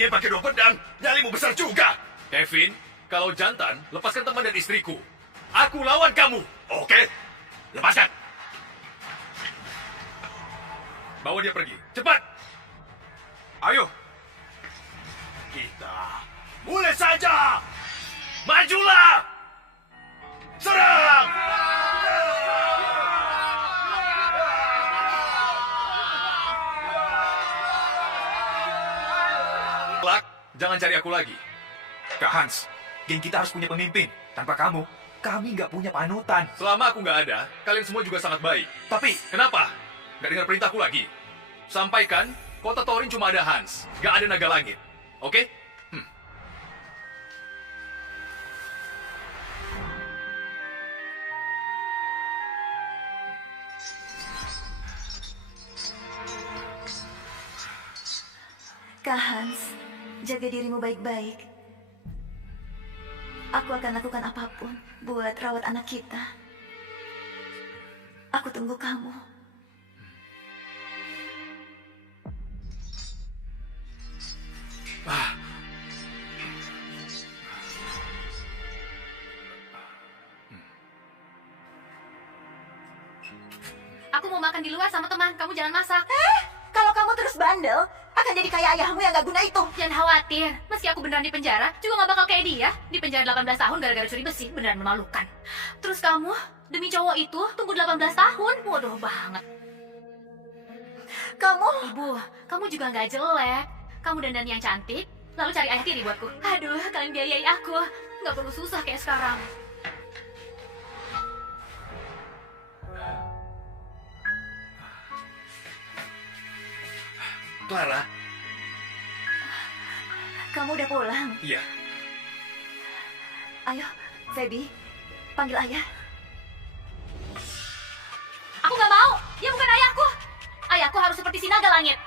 sendirian pakai 2 pedang. Nyalimu besar juga. Kevin, kalau jantan, lepaskan teman dan istriku. Aku lawan kamu. Oke, lepaskan. Bawa dia pergi. Cepat. Ayo. Kita mulai saja. Majulah. Serang. Clark, jangan cari aku lagi. Kak Hans, geng kita harus punya pemimpin. Tanpa kamu, kami nggak punya panutan. Selama aku nggak ada, kalian semua juga sangat baik. Tapi, Kenapa? Nggak dengar perintahku lagi? Sampaikan, kota Thorin cuma ada Hans. Nggak ada naga langit. Oke? Kak Hans, jaga dirimu baik-baik. Aku akan lakukan apapun buat rawat anak kita. Aku tunggu kamu. Aku mau makan di luar sama teman, kamu jangan masak. Kalau kamu terus bandel, akan jadi kayak ayahmu yang gak guna itu. Jangan khawatir, meski aku beneran di penjara, juga gak bakal kayak dia. Di penjara 18 tahun gara-gara curi besi, beneran memalukan. Terus kamu, demi cowok itu, tunggu 18 tahun? Bodoh banget. Kamu... Ibu, kamu juga gak jelek. Kamu dandan yang cantik, lalu cari ayah tiri buatku. Aduh, kalian biayai aku. Gak perlu susah kayak sekarang. Clara? Kamu udah pulang? Iya. Ayo, Feby, panggil ayah. Aku gak mau, dia bukan ayahku. Ayahku harus seperti si naga langit.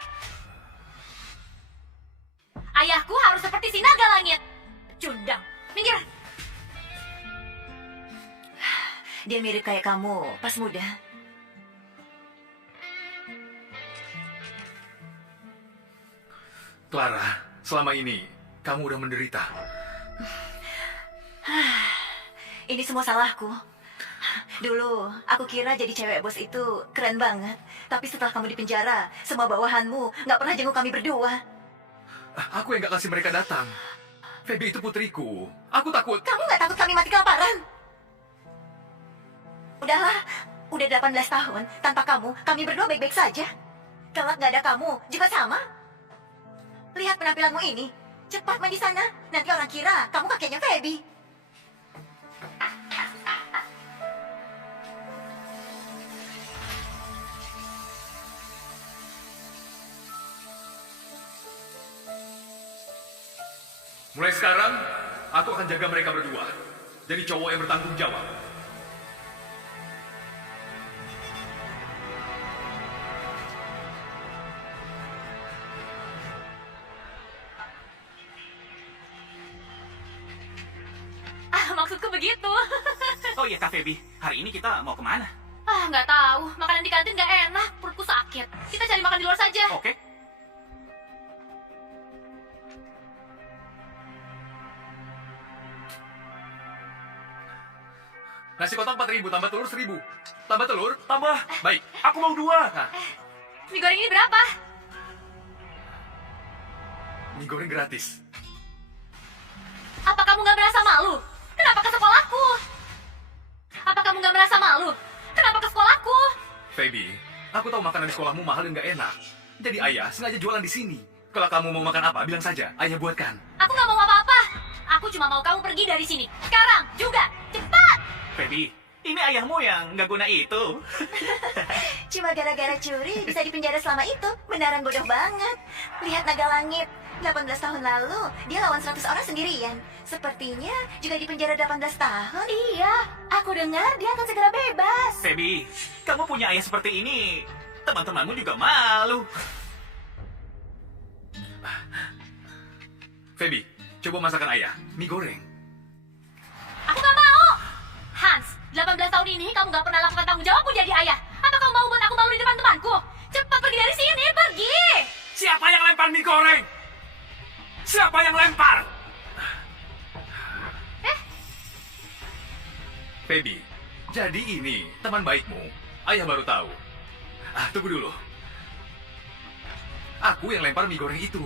Ayahku harus seperti si naga langit. Cundang, minggir. Dia mirip kayak kamu pas muda. Clara, selama ini kamu udah menderita. Ini semua salahku. Dulu, aku kira jadi cewek bos itu keren banget. Tapi setelah kamu di penjara, semua bawahanmu nggak pernah jenguk kami berdua. Aku yang gak kasih mereka datang. Feby itu putriku. Aku takut. Kamu nggak takut kami mati kelaparan? Udahlah, udah 18 tahun. Tanpa kamu, kami berdua baik-baik saja. Kelak nggak ada kamu, juga sama. Lihat penampilanmu ini. Cepat mandi sana. Nanti orang kira kamu kakeknya Feby. Mulai sekarang, aku akan jaga mereka berdua. Jadi cowok yang bertanggung jawab. Maksudku begitu. oh iya Kak Feby, hari ini kita mau kemana? Nggak tahu. Makanan di kantin nggak enak. Perutku sakit. Kita cari makan di luar saja. Oke. Nasi kotak 4.000, tambah telur 1.000. Tambah telur? Tambah. Baik. Aku mau 2. Nah, Mie goreng ini berapa? mie goreng gratis. Apa kamu nggak merasa malu? Kenapa ke sekolahku? Apa kamu nggak merasa malu? Kenapa ke sekolahku? Feby, aku tahu makanan di sekolahmu mahal dan gak enak. Jadi ayah sengaja jualan di sini. Kalau kamu mau makan apa, bilang saja. Ayah buatkan. Aku nggak mau apa-apa. Aku cuma mau kamu pergi dari sini. Sekarang, juga. Cepat! Feby, ini ayahmu yang nggak guna itu. Cuma gara-gara curi bisa dipenjara selama itu. Beneran bodoh banget. Lihat naga langit. 18 tahun lalu, dia lawan 100 orang sendirian. Sepertinya juga dipenjara 18 tahun. Iya, aku dengar dia akan segera bebas. Feby, kamu punya ayah seperti ini. Teman-temanmu juga malu. Feby, coba masakan ayah. Mie goreng. Aku nggak mau. Hans, 18 tahun ini kamu nggak pernah lakukan tanggung jawab menjadi ayah. Apa kamu mau buat aku malu di depan temanku? Cepat pergi dari sini, pergi! Siapa yang lempar mie goreng? Siapa yang lempar? Feby, jadi ini teman baikmu. Ayah baru tahu. Tunggu dulu. Aku yang lempar mie goreng itu.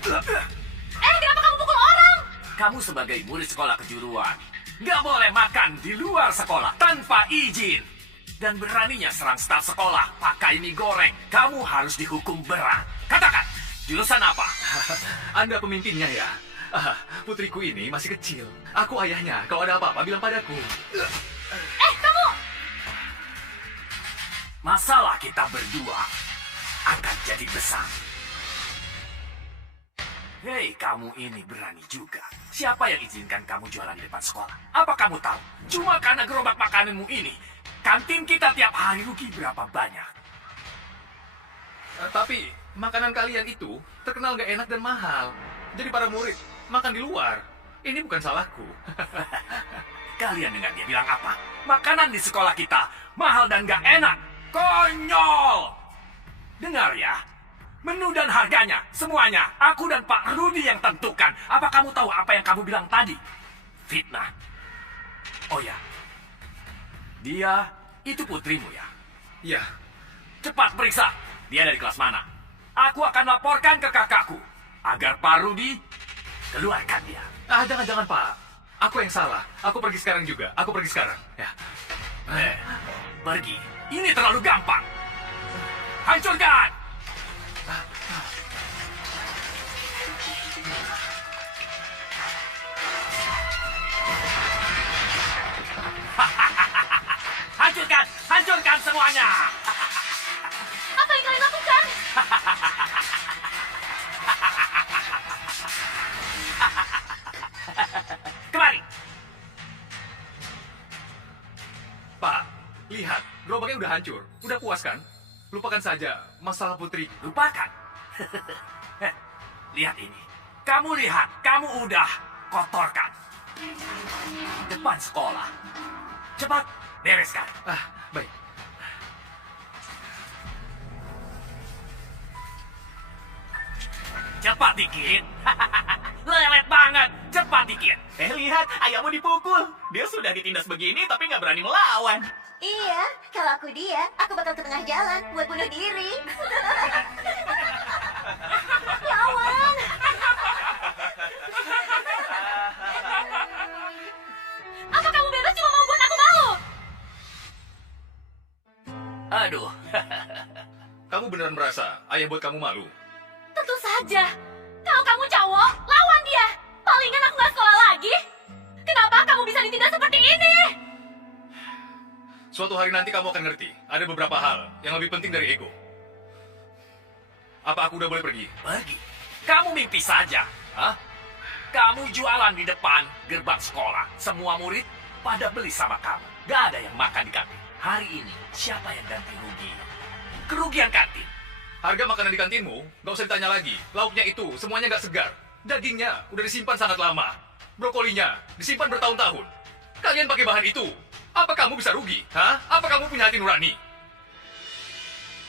Kenapa kamu pukul orang? Kamu sebagai murid sekolah kejuruan, nggak boleh makan di luar sekolah tanpa izin. Dan beraninya serang staf sekolah pakai mie goreng. Kamu harus dihukum berat. Katakan, jurusan apa? Anda pemimpinnya ya? Putriku ini masih kecil. Aku ayahnya. Kalau ada apa-apa, bilang padaku. Kamu! Masalah kita berdua akan jadi besar. Hei, kamu ini berani juga. Siapa yang izinkan kamu jualan di depan sekolah? Apa kamu tahu? Cuma karena gerobak makananmu ini, kantin kita tiap hari rugi berapa banyak? Tapi makanan kalian itu terkenal gak enak dan mahal. Jadi para murid makan di luar. Ini bukan salahku. Kalian dengar dia bilang apa? Makanan di sekolah kita mahal dan gak enak. Konyol! Dengar ya. Menu dan harganya, semuanya, aku dan Pak Rudi yang tentukan. Apa kamu tahu apa yang kamu bilang tadi? Fitnah. Oh ya, dia itu putrimu ya? Ya, Cepat periksa, dia dari kelas mana? Aku akan laporkan ke kakakku, agar Pak Rudi keluarkan dia. jangan-jangan Pak. Aku yang salah. Aku pergi sekarang juga. Aku pergi sekarang. Ya. Pergi. Ini terlalu gampang. Hancurkan! Hancurkan! Hancurkan semuanya! Apa yang kalian lakukan? Kemari! Pak, lihat. Gerobaknya udah hancur. Udah puas kan? Lupakan saja masalah putri. Lupakan. Lihat ini. Kamu lihat, kamu udah kotorkan. Depan sekolah. Cepat, bereskan. Baik. Cepat dikit. Lelet banget. Cepat dikit. Lihat, ayahmu dipukul. Dia sudah ditindas begini, tapi nggak berani melawan. Iya, kalau aku dia, aku bakal ke tengah jalan buat bunuh diri. Lawan! Apa kamu bebas cuma mau buat aku malu? Aduh. Kamu beneran merasa ayah buat kamu malu? Tentu saja. Kalau kamu cowok, lawan dia. Palingan aku nggak sekolah lagi. Kenapa kamu bisa ditindas seperti ini? Suatu hari nanti kamu akan ngerti. Ada beberapa hal yang lebih penting dari ego. Apa aku udah boleh pergi? Pergi. Kamu mimpi saja. Hah? Kamu jualan di depan gerbang sekolah. Semua murid pada beli sama kamu. Gak ada yang makan di kantin. Hari ini, siapa yang ganti rugi? Kerugian kantin. Harga makanan di kantinmu nggak usah ditanya lagi. Lauknya itu semuanya nggak segar. Dagingnya udah disimpan sangat lama. Brokolinya disimpan bertahun-tahun. Kalian pakai bahan itu. Apa kamu bisa rugi? Hah? Apa kamu punya hati nurani?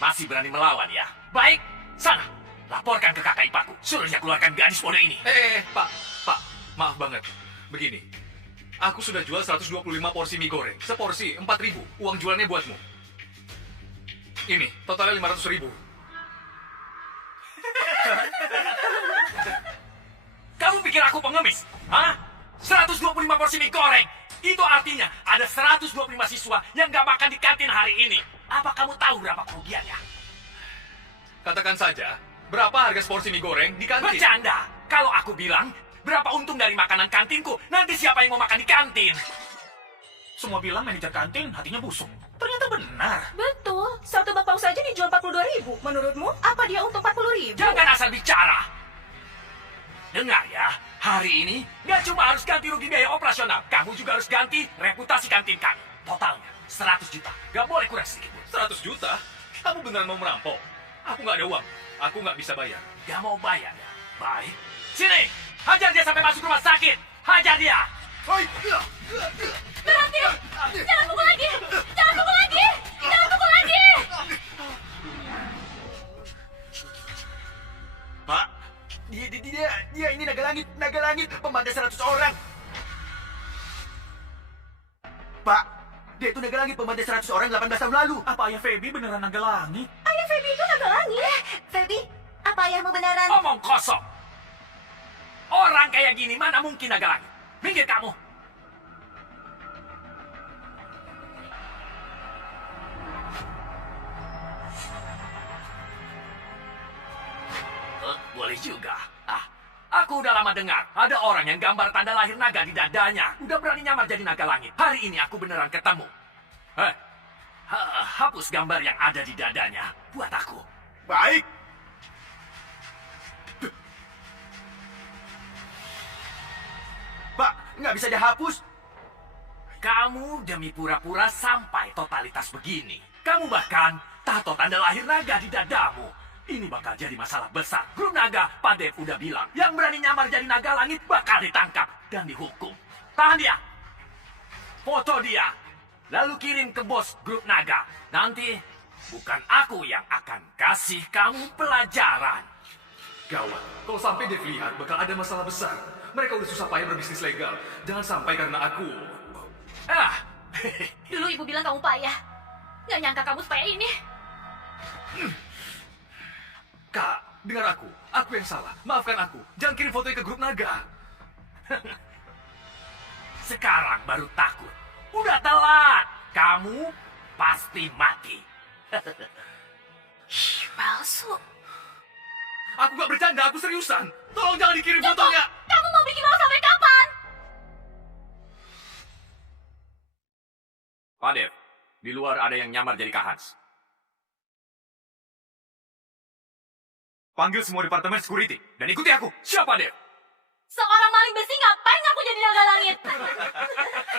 Masih berani melawan ya? Baik, sana. Laporkan ke kakak iparku. Suruh dia keluarkan gadis bodoh ini. Pak, maaf banget. Begini, aku sudah jual 125 porsi mie goreng. Seporsi 4.000. Uang jualannya buatmu. Ini, totalnya 500.000. Kamu pikir aku pengemis? Hah? 125 porsi mie goreng. Itu artinya ada 125 siswa yang gak makan di kantin hari ini. Apa kamu tahu berapa kerugiannya? Katakan saja, berapa harga seporsi mie goreng di kantin? Bercanda. Kalau aku bilang, berapa untung dari makanan kantinku, nanti siapa yang mau makan di kantin? Semua bilang manajer kantin hatinya busuk. Ternyata benar. Betul, satu bakpao saja dijual 42.000. Menurutmu, apa dia untung 40.000? Jangan asal bicara. Dengar ya, hari ini nggak cuma harus ganti rugi biaya operasional, kamu juga harus ganti reputasi kantin kami. Totalnya 100 juta, nggak boleh kurang sedikit pun. 100 juta? Kamu beneran mau merampok? Aku nggak ada uang. Aku nggak bisa bayar. Nggak mau bayar ya? Baik. Sini, hajar dia sampai masuk rumah sakit. Hajar dia. Berhenti! Jangan pukul lagi! Jangan pukul lagi! Jangan pukul lagi! Pak, dia ini membantai 100 orang. Pak, dia itu naga langit pembantai 100 orang 18 tahun lalu. Apa ayah Feby beneran naga langit? Ayah Feby itu naga langit. Feby, apa ayahmu beneran? Omong kosong. Orang kayak gini mana mungkin naga langit. Minggir kamu. Boleh juga. Aku udah lama dengar ada orang yang gambar tanda lahir naga di dadanya. Udah berani nyamar jadi naga langit. Hari ini aku beneran ketemu. Hapus gambar yang ada di dadanya buat aku. Baik. Pak, nggak bisa dihapus. Kamu demi pura-pura sampai totalitas begini. Kamu bahkan tato tanda lahir naga di dadamu. Ini bakal jadi masalah besar. Grup naga, Pak Dev udah bilang, yang berani nyamar jadi naga langit bakal ditangkap dan dihukum. Tahan dia. Foto dia. Lalu kirim ke bos grup naga. Nanti bukan aku yang akan kasih kamu pelajaran. Gawat, kalau sampai Dev lihat bakal ada masalah besar. Mereka udah susah payah berbisnis legal. Jangan sampai karena aku. Dulu ibu bilang kamu payah. Nggak nyangka kamu supaya ini. Kak, dengar aku. Aku yang salah. Maafkan aku. Jangan kirim fotonya ke grup naga. Sekarang baru takut. Udah telat. Kamu pasti mati. Palsu. Aku gak bercanda, aku seriusan. Tolong jangan dikirim fotonya. Kamu mau bikin malu sampai kapan? Pak Dev, di luar ada yang nyamar jadi Kak Hans. Panggil semua departemen security dan ikuti aku. Siapa Dev? Seorang maling besi ngapain ngaku jadi naga langit?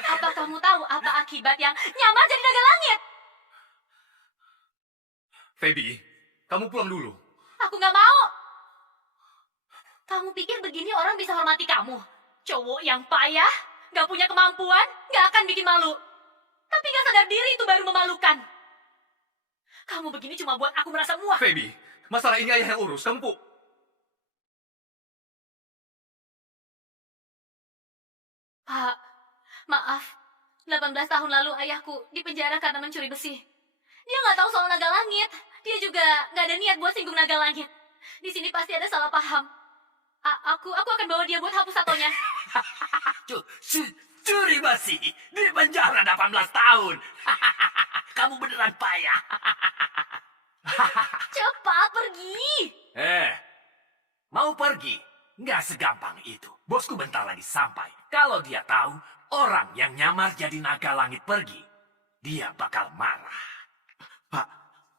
Apa kamu tahu apa akibat yang nyamar jadi naga langit? Feby, kamu pulang dulu. Aku nggak mau. Kamu pikir begini orang bisa hormati kamu? Cowok yang payah, nggak punya kemampuan, nggak akan bikin malu. Tapi nggak sadar diri itu baru memalukan. Kamu begini cuma buat aku merasa muak. Feby, masalah ini ayah yang urus. Kamu Pak, maaf. 18 tahun lalu ayahku dipenjara karena mencuri besi. Dia nggak tahu soal naga langit. Dia juga nggak ada niat buat singgung naga langit. Di sini pasti ada salah paham. Aku akan bawa dia buat hapus tatonya. Curi besi di penjara 18 tahun. Kamu beneran payah. Cepat pergi. Mau pergi? Nggak segampang itu. Bosku bentar lagi sampai. Kalau dia tahu orang yang nyamar jadi naga langit pergi, dia bakal marah. Pak,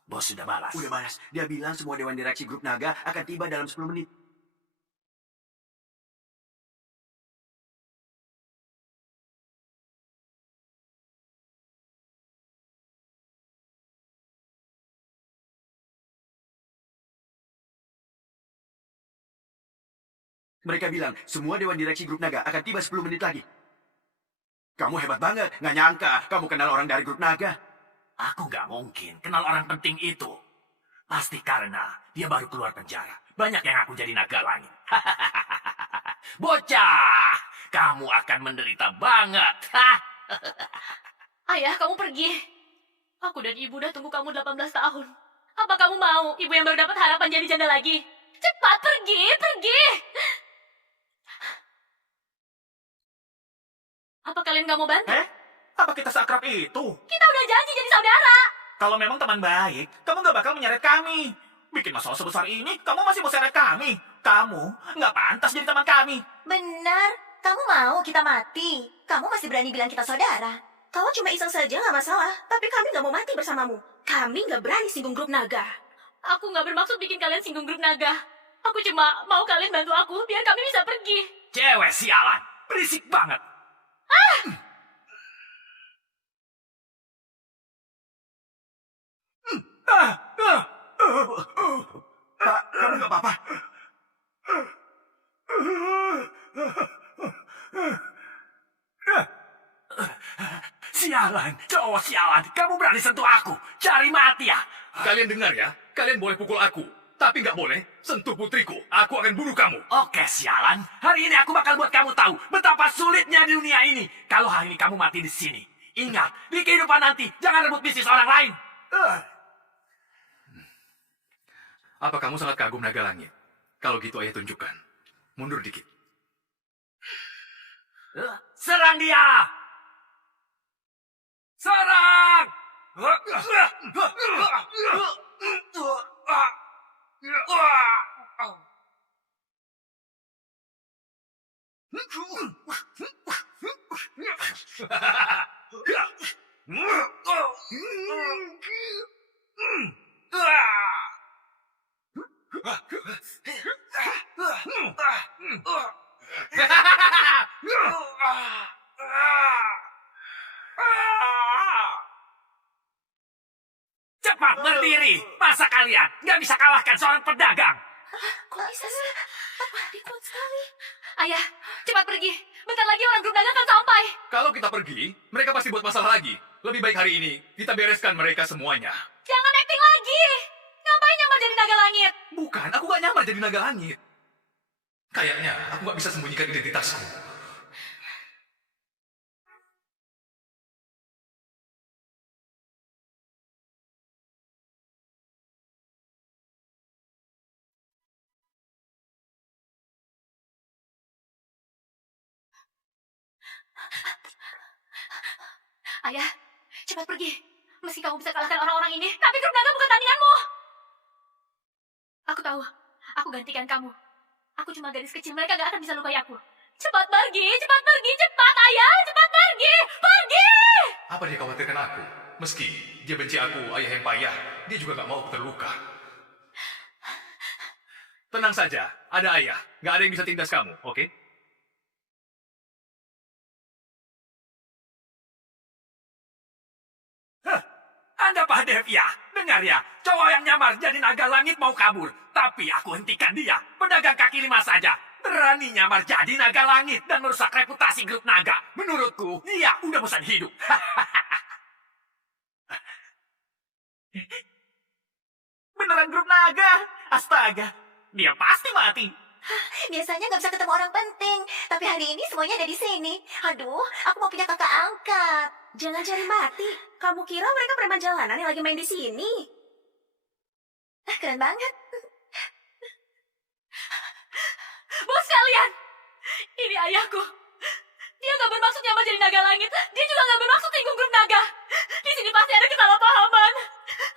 Bos sudah balas. udah balas. Dia bilang semua dewan direksi grup naga akan tiba dalam 10 menit. Mereka bilang, semua dewan direksi grup naga akan tiba 10 menit lagi. Kamu hebat banget. Nggak nyangka kamu kenal orang dari grup naga. Aku nggak mungkin kenal orang penting itu. Pasti karena dia baru keluar penjara. Banyak yang aku jadi naga langit. Bocah, kamu akan menderita banget. Ayah, kamu pergi. Aku dan ibu udah tunggu kamu 18 tahun. Apa kamu mau ibu yang baru dapat harapan jadi janda lagi? Cepat pergi, pergi. Apa kalian gak mau bantu? Apa kita seakrab itu? Kita udah janji jadi saudara. Kalau memang teman baik, kamu gak bakal menyeret kami. Bikin masalah sebesar ini, kamu masih mau seret kami. Kamu gak pantas jadi teman kami. Benar, kamu mau kita mati. Kamu masih berani bilang kita saudara. Kau cuma iseng saja nggak masalah, tapi kami nggak mau mati bersamamu. Kami nggak berani singgung grup naga. Aku gak bermaksud bikin kalian singgung grup naga. Aku cuma mau kalian bantu aku biar kami bisa pergi. Cewek sialan, berisik banget. Pak, kamu nggak apa-apa? Sialan, cowok sialan. Kamu berani sentuh aku. Cari mati ya. Kalian dengar ya? Kalian boleh pukul aku. Tapi nggak boleh sentuh putriku. Aku akan bunuh kamu. Oke, sialan. Hari ini aku bakal buat kamu tahu betapa sulitnya di dunia ini. Kalau hari ini kamu mati di sini. Ingat, di kehidupan nanti, jangan rebut bisnis orang lain. Apa kamu sangat kagum naga langit? Kalau gitu ayah tunjukkan. Mundur dikit. Serang dia! Serang! Cepat berdiri! Masa kalian nggak bisa kalahkan seorang pedagang? Kok bisa sih? Dia kuat sekali. Ayah, cepat pergi. Bentar lagi orang grup naga akan sampai. Kalau kita pergi, mereka pasti buat masalah lagi. Lebih baik hari ini kita bereskan mereka semuanya. Jangan acting lagi. Ngapain nyamar jadi naga langit? Bukan, aku gak nyamar jadi naga langit. Kayaknya aku gak bisa sembunyikan identitasku. Ayah, cepat pergi. Meski kamu bisa kalahkan orang-orang ini, tapi grup naga bukan tandinganmu. Aku tahu. Aku gantikan kamu. Aku cuma gadis kecil, mereka gak akan bisa lupai aku. Cepat pergi, cepat ayah, cepat pergi, pergi! Apa dia khawatirkan aku? Meski dia benci aku, ayah yang payah, dia juga gak mau aku terluka. Tenang saja, ada ayah. Gak ada yang bisa tindas kamu, oke? Anda Pak Dev ya? Dengar ya, cowok yang nyamar jadi naga langit mau kabur. Tapi aku hentikan dia. Pedagang kaki lima saja. Berani nyamar jadi naga langit dan merusak reputasi grup naga. Menurutku, dia udah bosan hidup. Beneran grup naga? Astaga, dia pasti mati. Biasanya nggak bisa ketemu orang penting, tapi hari ini semuanya ada di sini. Aduh, aku mau punya kakak angkat. Jangan cari mati. Kamu kira mereka preman jalanan yang lagi main di sini? Keren banget. Bos kalian, ini ayahku. Dia gak bermaksud nyamar jadi naga langit. Dia juga gak bermaksud singgung grup naga. Di sini pasti ada kesalahpahaman.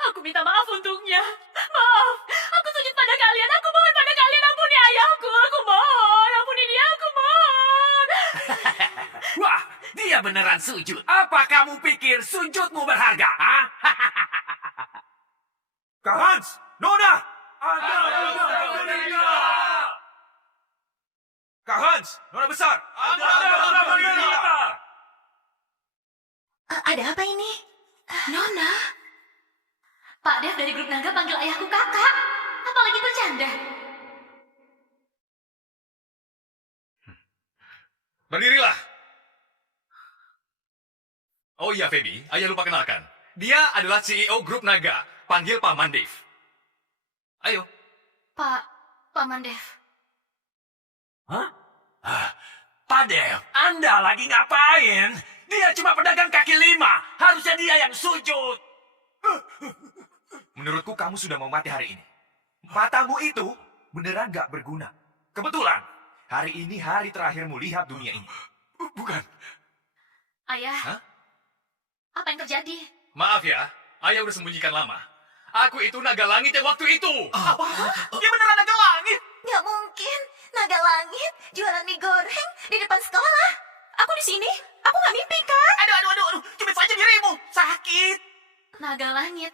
Aku minta maaf untuknya. Maaf. Aku sujud pada kalian. Aku mohon pada kalian, ampuni ayahku. Aku mohon, ampuni dia. Aku mohon. Wah, dia beneran sujud. Apa kamu pikir sujudmu berharga? Ha? Kak Hans! Nona! Kak Hans! Nona besar! Ada apa ini? Nona. Pak Dev dari grup naga panggil ayahku kakak. Apalagi bercanda. Berdirilah. Oh iya, Feby, ayah lupa kenalkan. Dia adalah CEO grup naga. Panggil Pak Mandev. Ayo. Pak Mandev. Hah? Pak Dev, Anda lagi ngapain? Dia cuma pedagang kaki lima. Harusnya dia yang sujud. Menurutku kamu sudah mau mati hari ini. Matamu itu beneran gak berguna. Kebetulan, hari ini hari terakhirmu lihat dunia ini. Bukan. Ayah. Hah? Apa yang terjadi? Maaf ya, ayah udah sembunyikan lama. Aku itu naga langit yang waktu itu. Apa? Dia beneran naga langit? Nggak mungkin. Naga langit jualan mie goreng di depan sekolah. Aku di sini. Aku nggak mimpi kan? Aduh. Cubit saja dirimu. Sakit. Naga langit.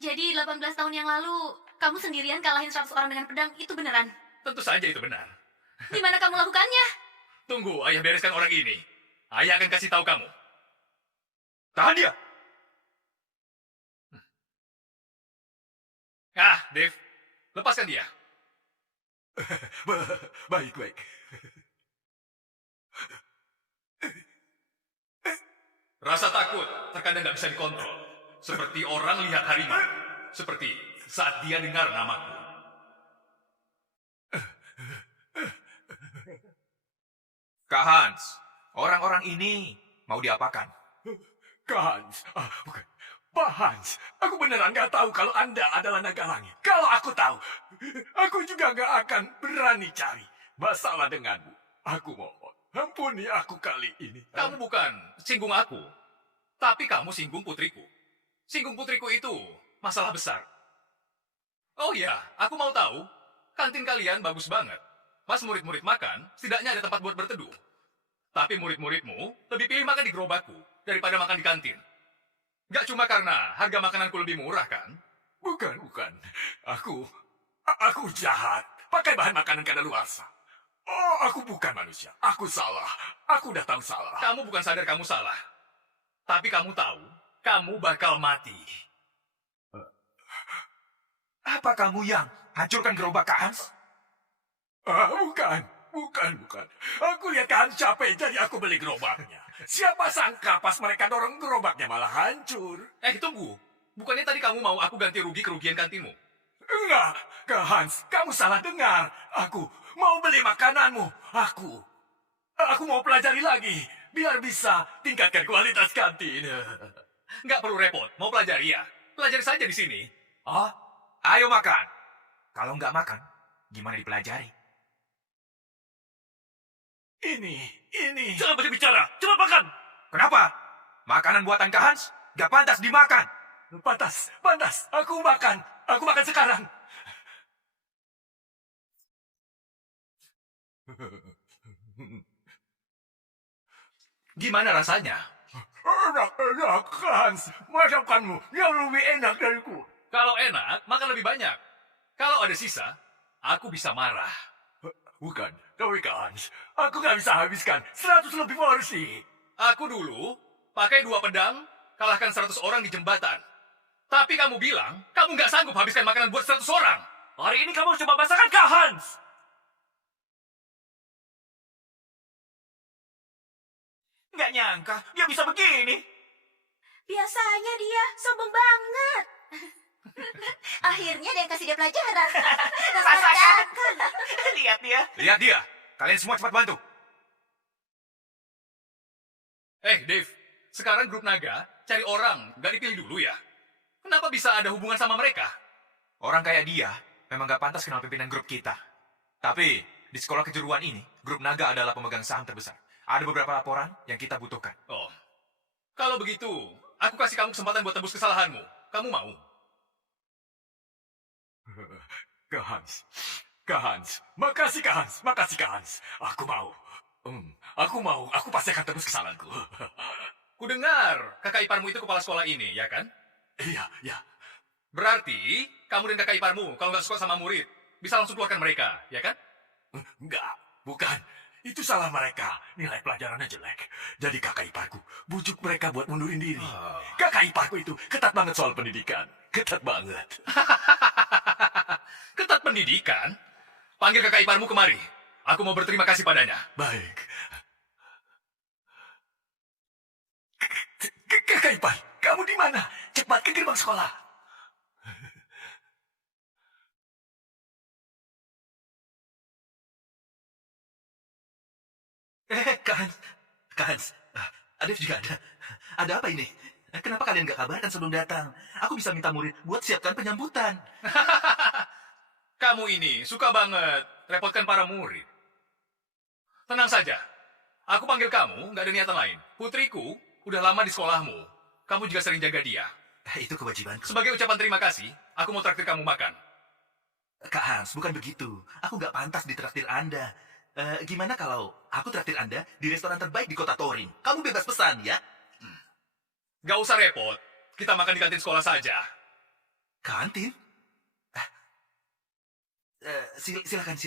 Jadi 18 tahun yang lalu, kamu sendirian kalahin 100 orang dengan pedang, itu beneran? Tentu saja itu benar. Di mana kamu lakukannya? Tunggu, ayah bereskan orang ini. Ayah akan kasih tahu kamu. Tahan dia! Dev, lepaskan dia. Baik. Rasa takut terkadang nggak bisa dikontrol. Seperti orang lihat harimau. Seperti saat dia dengar namaku. Kak Hans, orang-orang ini mau diapakan? Kak Hans, bukan. Pak Hans, aku beneran nggak tahu kalau Anda adalah naga langit. Kalau aku tahu, aku juga nggak akan berani cari masalah denganmu. Aku mohon, ampuni aku kali ini. Kamu bukan singgung aku, tapi kamu singgung putriku. Singgung putriku itu masalah besar. Oh ya, aku mau tahu, kantin kalian bagus banget. Pas murid-murid makan, setidaknya ada tempat buat berteduh. Tapi murid-muridmu lebih pilih makan di gerobakku daripada makan di kantin. Gak cuma karena harga makananku lebih murah, kan? Bukan. Aku jahat. Pakai bahan makanan kadaluarsa. Oh, aku bukan manusia. Aku salah. Aku udah tahu salah. Kamu bukan sadar kamu salah. Tapi kamu tahu, kamu bakal mati. Apa kamu yang hancurkan gerobak Kak Hans? Bukan. Aku lihat Kak Hans capek, jadi aku beli gerobaknya. Siapa sangka pas mereka dorong gerobaknya malah hancur. Tunggu. Bukannya tadi kamu mau aku ganti rugi kerugian kantinmu? Enggak, Kak Hans, kamu salah dengar. Aku mau beli makananmu. Aku mau pelajari lagi, biar bisa tingkatkan kualitas kantin. Nggak perlu repot, mau pelajari ya? Pelajari saja di sini. Oh, ayo makan. Kalau nggak makan, gimana dipelajari? Ini. Jangan banyak bicara, cepat makan. Kenapa? Makanan buatan Kak Hans nggak pantas dimakan. Pantas. Aku makan sekarang. Gimana rasanya? Enak, Hans. Masakanmu yang lebih enak dariku. Kalau enak, makan lebih banyak. Kalau ada sisa, aku bisa marah. Bukan, tapi Hans, aku nggak bisa habiskan 100 lebih porsi. Aku dulu pakai 2 pedang, kalahkan 100 orang di jembatan. Tapi kamu bilang, kamu nggak sanggup habiskan makanan buat 100 orang. Hari ini kamu harus coba masakan Kak Hans. Nggak nyangka dia bisa begini. Biasanya dia sombong banget. Akhirnya ada yang kasih dia pelajaran. Rasakan. Lihat dia. Lihat dia. Kalian semua cepat bantu. Dave, sekarang grup naga cari orang nggak dipilih dulu ya? Kenapa bisa ada hubungan sama mereka? Orang kayak dia memang nggak pantas kenal pimpinan grup kita. Tapi di sekolah kejuruan ini, grup naga adalah pemegang saham terbesar. Ada beberapa laporan yang kita butuhkan. Oh, kalau begitu, aku kasih kamu kesempatan buat tebus kesalahanmu. Kamu mau? Kak Hans. Makasih Kak Hans. Aku mau. Aku pasti akan tebus kesalahanku. Kudengar kakak iparmu itu kepala sekolah ini, ya kan? Iya. Berarti kamu dan kakak iparmu kalau nggak suka sama murid bisa langsung keluarkan mereka, ya kan? Enggak, bukan. Itu salah mereka. Nilai pelajarannya jelek. Jadi kakak iparku bujuk mereka buat mundurin diri. Kakak iparku itu ketat banget soal pendidikan. Ketat banget. Ketat pendidikan? Panggil kakak iparmu kemari. Aku mau berterima kasih padanya. Baik. Kakak ipar, kamu di mana? Cepat ke gerbang sekolah. Kak Hans, Adif juga ada. Ada apa ini? Kenapa kalian gak kabarkan sebelum datang? Aku bisa minta murid buat siapkan penyambutan. Kamu ini suka banget repotkan para murid. Tenang saja. Aku panggil kamu, nggak ada niatan lain. Putriku udah lama di sekolahmu. Kamu juga sering jaga dia. Itu kewajibanku. Sebagai ucapan terima kasih, aku mau traktir kamu makan. Kak Hans, bukan begitu. Aku gak pantas ditraktir Anda. Gimana kalau aku traktir Anda di restoran terbaik di kota Torin? Kamu bebas pesan, ya? Gak usah repot. Kita makan di kantin sekolah saja. Kantin? Silakan.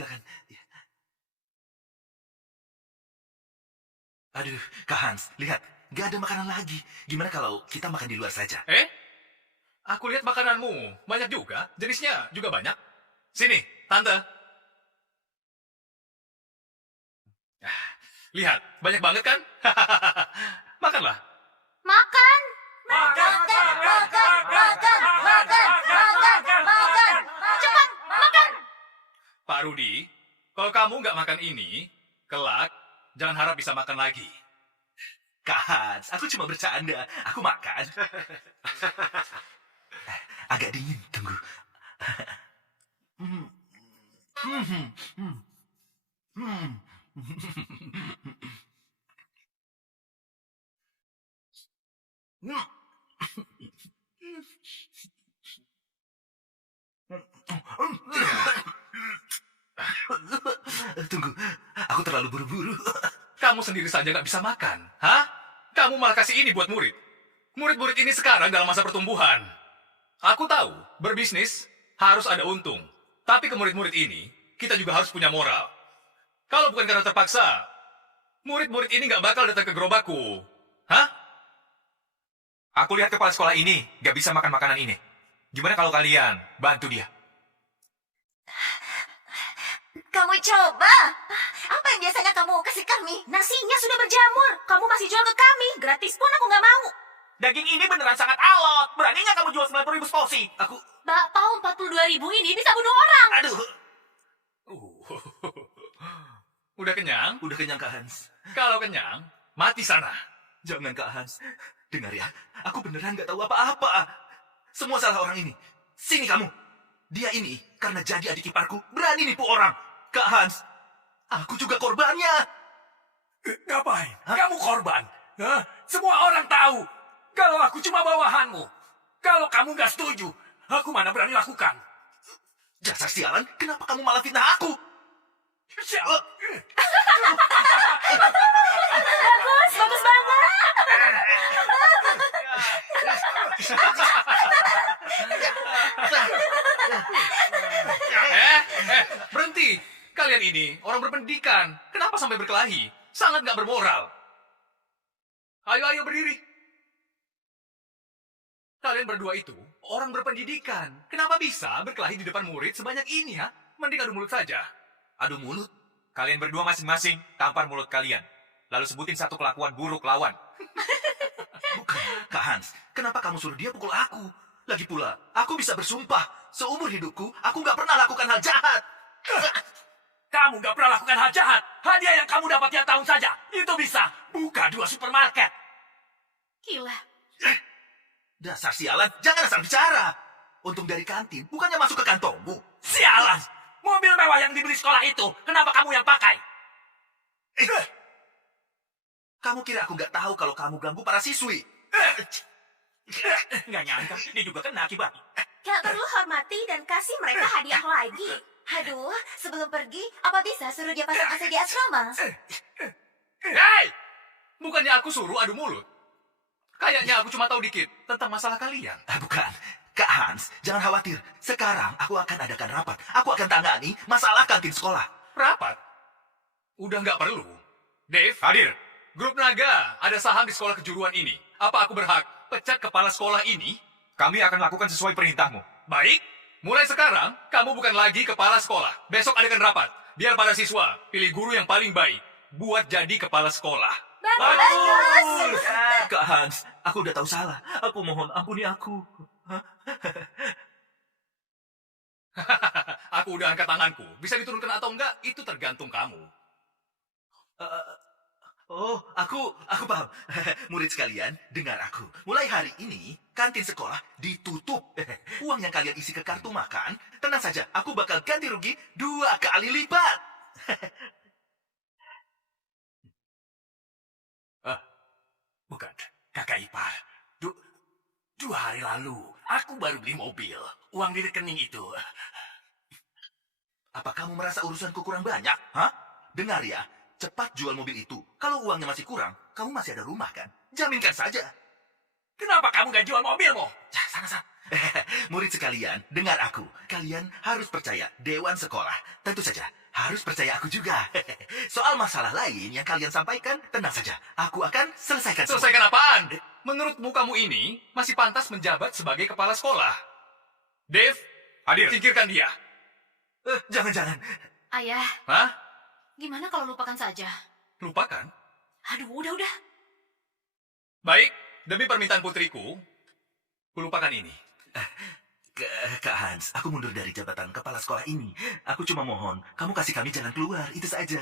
Aduh, Kak Hans, lihat. Gak ada makanan lagi. Gimana kalau kita makan di luar saja? Aku lihat makananmu banyak juga. Jenisnya juga banyak. Sini, Tante. Lihat, banyak banget kan? Makanlah. Makan. Cepat, makan. Pak Rudi, kalau kamu nggak makan ini, kelak jangan harap bisa makan lagi. Kak Hans, aku cuma bercanda. Aku makan. Agak dingin, tunggu. Hmm. Hmm. Hmm. Hmm. Tunggu, aku terlalu buru-buru. Kamu sendiri saja nggak bisa makan, hah? Kamu malah kasih ini buat murid. Murid-murid ini sekarang dalam masa pertumbuhan. Aku tahu, berbisnis harus ada untung. Tapi ke murid-murid ini, kita juga harus punya moral. Kalau bukan karena terpaksa, murid-murid ini nggak bakal datang ke gerobakku. Hah? Aku lihat kepala sekolah ini nggak bisa makan makanan ini. Gimana kalau kalian bantu dia? Kamu coba. Apa yang biasanya kamu kasih kami? Nasinya sudah berjamur. Kamu masih jual ke kami. Gratis pun aku nggak mau. Daging ini beneran sangat alot. Berani nggak kamu jual 90.000 seporsi? Aku, Bakpao 42.000 ini bisa bunuh orang. aduh, Udah kenyang? udah kenyang Kak Hans. Kalau kenyang, mati sana. Jangan Kak Hans. Dengar ya, aku beneran gak tahu apa-apa. Semua salah orang ini. Sini kamu. Dia ini, karena jadi adik iparku, berani nipu orang. Kak Hans, aku juga korbannya. Ngapain? Kamu korban. Hah? Semua orang tahu kalau aku cuma bawahanmu. Kalau kamu nggak setuju, aku mana berani lakukan. Dasar sialan, kenapa kamu malah fitnah aku? Bagus banget. Berhenti. Kalian ini orang berpendidikan. Kenapa sampai berkelahi? Sangat nggak bermoral. Ayo berdiri. Kalian berdua itu orang berpendidikan. Kenapa bisa berkelahi di depan murid sebanyak ini, ha? Mending adu mulut saja. Adu mulut? Kalian berdua masing-masing tampar mulut kalian. Lalu sebutin satu kelakuan buruk lawan. Bukan, Kak Hans. Kenapa kamu suruh dia pukul aku? Lagi pula, aku bisa bersumpah. Seumur hidupku, aku gak pernah lakukan hal jahat. Kamu nggak pernah lakukan hal jahat. Hadiah yang kamu dapat tiap tahun saja, itu bisa buka 2 supermarket. Gila. Dasar sialan, jangan asal bicara. Untung dari kantin, bukannya masuk ke kantongmu. Sialan! Mobil mewah yang dibeli sekolah itu, kenapa kamu yang pakai? Kamu kira aku gak tahu kalau kamu ganggu para siswi? Nggak nyangka, dia juga kena akibatnya. Gak perlu hormati dan kasih mereka hadiah lagi. Aduh, sebelum pergi, apa bisa suruh dia pasang AC di asrama? Hei! Bukannya aku suruh adu mulut. Kayaknya aku cuma tahu dikit tentang masalah kalian. Bukan. Kak Hans, jangan khawatir. Sekarang aku akan adakan rapat. Aku akan tangani masalah kantin sekolah. Rapat? Udah nggak perlu. Dave, Hadir. grup naga ada saham di sekolah kejuruan ini. Apa aku berhak pecat kepala sekolah ini? Kami akan lakukan sesuai perintahmu. Baik. Mulai sekarang, kamu bukan lagi kepala sekolah. Besok adakan rapat. Biar para siswa pilih guru yang paling baik buat jadi kepala sekolah. Bagus! Kak Hans, aku udah tahu salah. Aku mohon ampuni aku. Aku udah angkat tanganku. Bisa diturunkan atau enggak, itu tergantung kamu. Oh, aku paham. Murid sekalian, dengar aku. Mulai hari ini, kantin sekolah ditutup. Uang yang kalian isi ke kartu makan, tenang saja, aku bakal ganti rugi 2 kali lipat. Bukan, kakak ipar. 2 hari lalu, aku baru beli mobil. Uang di rekening itu. Apa kamu merasa urusanku kurang banyak? Hah? Dengar ya, cepat jual mobil itu. Kalau uangnya masih kurang, kamu masih ada rumah kan? Jaminkan saja. Kenapa kamu gak jual mobilmu? Sana. Murid sekalian, dengar aku. Kalian harus percaya Dewan Sekolah. Tentu saja, harus percaya aku juga. Soal masalah lain yang kalian sampaikan, tenang saja. Aku akan selesaikan semua. Selesaikan apaan? Menurutmu kamu ini masih pantas menjabat sebagai kepala sekolah. Dave, Hadir. singkirkan dia. Jangan. Ayah, Hah? gimana kalau lupakan saja? Lupakan? Aduh, udah. Baik, demi permintaan putriku, kulupakan ini. Kak Hans, aku mundur dari jabatan kepala sekolah ini. Aku cuma mohon, kamu kasih kami jalan keluar, itu saja.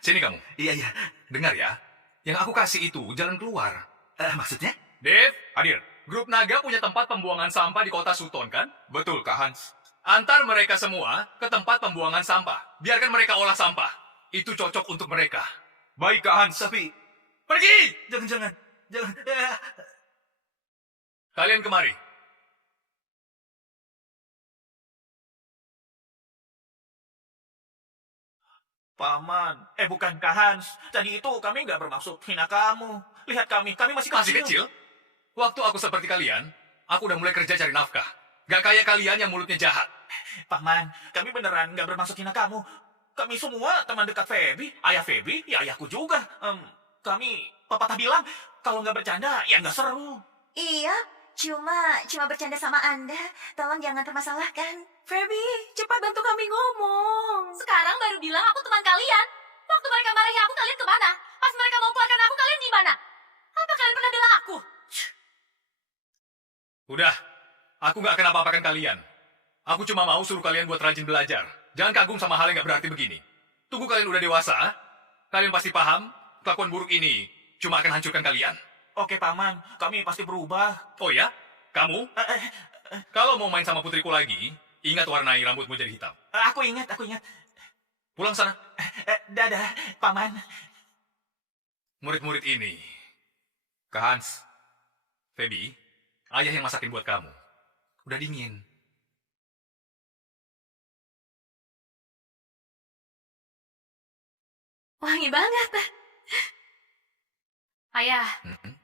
Sini kamu. Iya, iya. Dengar ya. Yang aku kasih itu jalan keluar. Maksudnya? Dev, hadir. Grup Naga punya tempat pembuangan sampah di kota Sutton, kan? Betul, Kak Hans. Antar mereka semua ke tempat pembuangan sampah. Biarkan mereka olah sampah. Itu cocok untuk mereka. Baik, Kak Hans. Tapi, Pergi! jangan. Kalian kemari. Paman, bukan Kak Hans. Tadi itu kami nggak bermaksud hina kamu. Lihat kami masih Masih kecil. kecil? Waktu aku seperti kalian, aku udah mulai kerja cari nafkah. Gak kayak kalian yang mulutnya jahat. Paman, kami beneran nggak bermaksud hina kamu. Kami semua teman dekat Feby. Ayah Feby, ya ayahku juga. Pepatah bilang, kalau nggak bercanda, ya nggak seru. Iya, cuma bercanda sama Anda. Tolong jangan permasalahkan. Feby, cepat bantu kami ngomong. Sekarang baru bilang aku teman kalian. Waktu mereka marahi aku, kalian kemana? Pas mereka mau keluarkan aku, kalian di mana? Apa kalian pernah bela aku? Udah, aku gak akan apa-apakan kalian. Aku cuma mau suruh kalian buat rajin belajar. Jangan kagum sama hal yang gak berarti begini. Tunggu kalian udah dewasa, kalian pasti paham kelakuan buruk ini cuma akan hancurkan kalian. Oke, Paman, kami pasti berubah. Oh ya? Kamu? Kalau mau main sama putriku lagi, ingat warnai rambutmu jadi hitam. Aku ingat. Pulang sana. Dadah, Paman. Murid-murid ini. Kak Hans. Feby, ayah yang masakin buat kamu. Udah dingin. Wangi banget. Ayah, Mm-mm.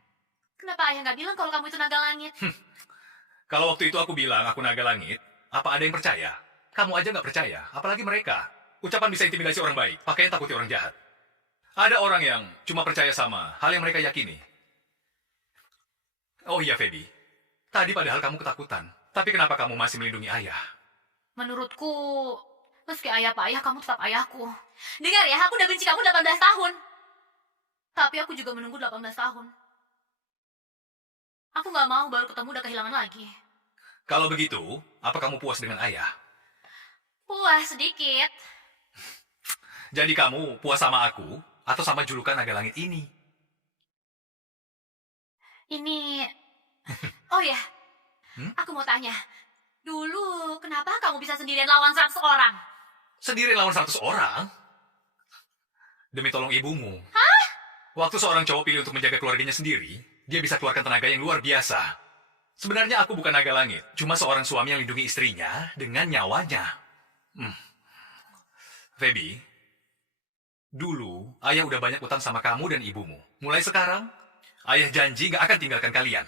kenapa ayah nggak bilang kalau kamu itu naga langit? Kalau waktu itu aku bilang aku naga langit, apa ada yang percaya? Kamu aja nggak percaya, apalagi mereka. Ucapan bisa intimidasi orang baik, pakaian takuti orang jahat. Ada orang yang cuma percaya sama hal yang mereka yakini. Oh iya, Feby. Tadi padahal kamu ketakutan. Tapi kenapa kamu masih melindungi ayah? Menurutku, meski ayah apa ayah, kamu tetap ayahku. Dengar ya, aku udah benci kamu 18 tahun. Tapi aku juga menunggu 18 tahun. Aku nggak mau baru ketemu udah kehilangan lagi. Kalau begitu, apa kamu puas dengan ayah? Puas sedikit. Jadi kamu puas sama aku atau sama julukan naga langit ini? Ini... Oh ya, aku mau tanya. Dulu, kenapa kamu bisa sendirian lawan 100 orang? Sendiri lawan 100 orang? Demi tolong ibumu. Hah? Waktu seorang cowok pilih untuk menjaga keluarganya sendiri, dia bisa keluarkan tenaga yang luar biasa. Sebenarnya aku bukan naga langit, cuma seorang suami yang lindungi istrinya dengan nyawanya. Feby, dulu ayah udah banyak utang sama kamu dan ibumu. Mulai sekarang, ayah janji gak akan tinggalkan kalian.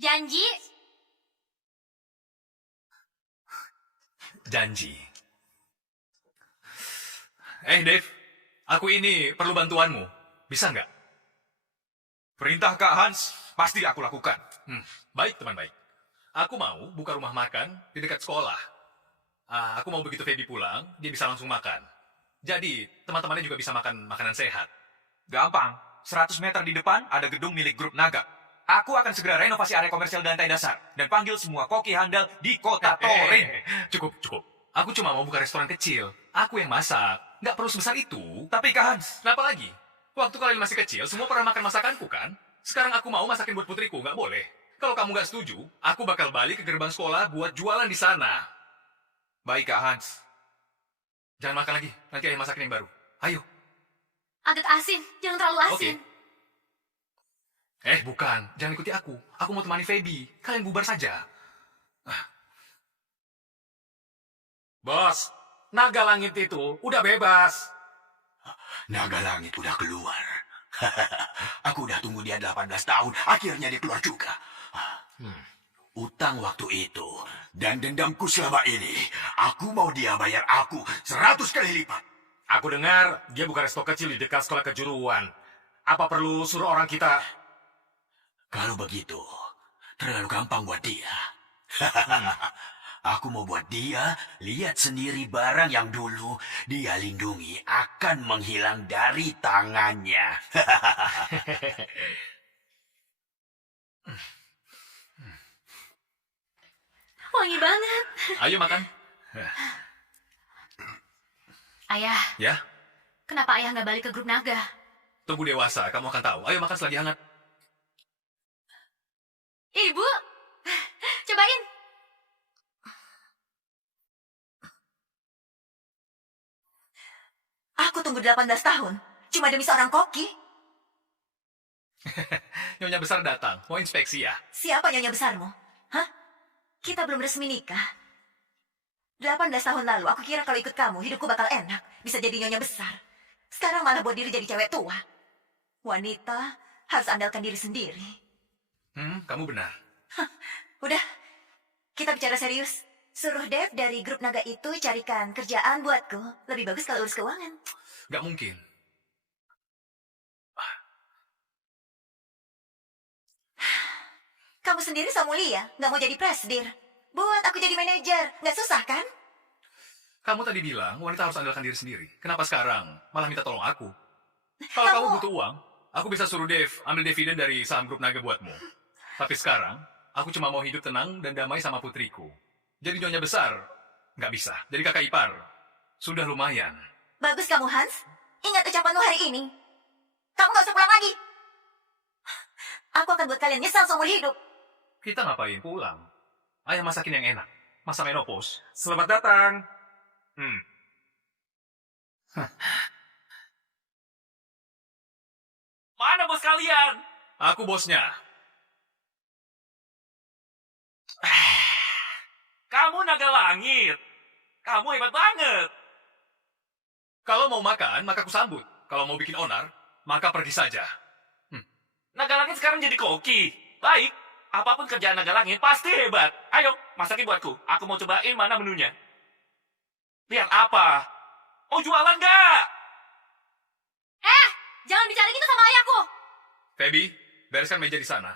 Janji? Janji. Dave, aku ini perlu bantuanmu. Bisa nggak? Perintah Kak Hans, pasti aku lakukan. Baik, teman baik. Aku mau buka rumah makan di dekat sekolah. Aku mau begitu Feby pulang, dia bisa langsung makan. Jadi, teman-temannya juga bisa makan makanan sehat. Gampang, 100 meter di depan ada gedung milik grup Naga. Aku akan segera renovasi area komersial dan lantai dasar. Dan panggil semua koki handal di kota Torin. Cukup. Aku cuma mau buka restoran kecil. Aku yang masak. Nggak perlu sebesar itu. Tapi Kak Hans, Kenapa lagi? Waktu kalian masih kecil, semua pernah makan masakanku kan? Sekarang aku mau masakin buat putriku, nggak boleh. Kalau kamu nggak setuju, aku bakal balik ke gerbang sekolah buat jualan di sana. baik Kak Hans. Jangan makan lagi, nanti ayah masakin yang baru. Ayo. Agak asin, jangan terlalu asin. Bukan. Jangan ikuti aku. Aku mau temani Feby. Kalian bubar saja. Bos, naga langit itu udah bebas. Naga langit udah keluar. Aku udah tunggu dia 18 tahun, akhirnya dia keluar juga. Utang waktu itu dan dendamku selama ini, aku mau dia bayar aku 100 kali lipat. Aku dengar dia buka resto kecil di dekat sekolah kejuruan. Apa perlu suruh orang kita? Kalau begitu, terlalu gampang buat dia. Aku mau buat dia lihat sendiri barang yang dulu dia lindungi akan menghilang dari tangannya. Wangi banget. Ayo makan. Ayah, Ya, kenapa ayah nggak balik ke grup naga? tunggu dewasa, kamu akan tahu. Ayo makan selagi hangat. Ibu, cobain. Aku tunggu 18 tahun. Cuma demi seorang koki. Nyonya besar datang, mau inspeksi ya? Siapa nyonya besarmu? Hah? Kita belum resmi nikah. 18 tahun lalu aku kira kalau ikut kamu hidupku bakal enak. Bisa jadi nyonya besar. Sekarang malah buat diri jadi cewek tua. Wanita harus andalkan diri sendiri. Kamu benar. Udah, kita bicara serius. Suruh Dev dari grup naga itu carikan kerjaan buatku. Lebih bagus kalau urus keuangan. Gak mungkin. Kamu sendiri so mulia, nggak mau jadi presdir. Buat aku jadi manajer, nggak susah kan? Kamu tadi bilang wanita harus andalkan diri sendiri. Kenapa sekarang malah minta tolong aku? Kalau kamu butuh uang, aku bisa suruh Dev ambil dividen dari saham grup naga buatmu. Tapi sekarang, aku cuma mau hidup tenang dan damai sama putriku. Jadi nyonya besar, nggak bisa. Jadi kakak ipar, sudah lumayan. Bagus kamu, Hans. Ingat ucapanmu hari ini. Kamu nggak usah pulang lagi. Aku akan buat kalian nyesal seumur hidup. Kita ngapain pulang? Ayah masakin yang enak. Masa menopause? Selamat datang. Mana bos kalian? Aku bosnya. Kamu naga langit. Kamu hebat banget. Kalau mau makan, maka aku sambut. Kalau mau bikin onar, maka pergi saja. Naga langit sekarang jadi koki. Baik, apapun kerjaan naga langit pasti hebat. Ayo, masakin buatku. Aku mau cobain mana menunya. Lihat apa? Oh, jualan nggak? Jangan bicara gitu sama ayahku. Feby, bereskan meja di sana.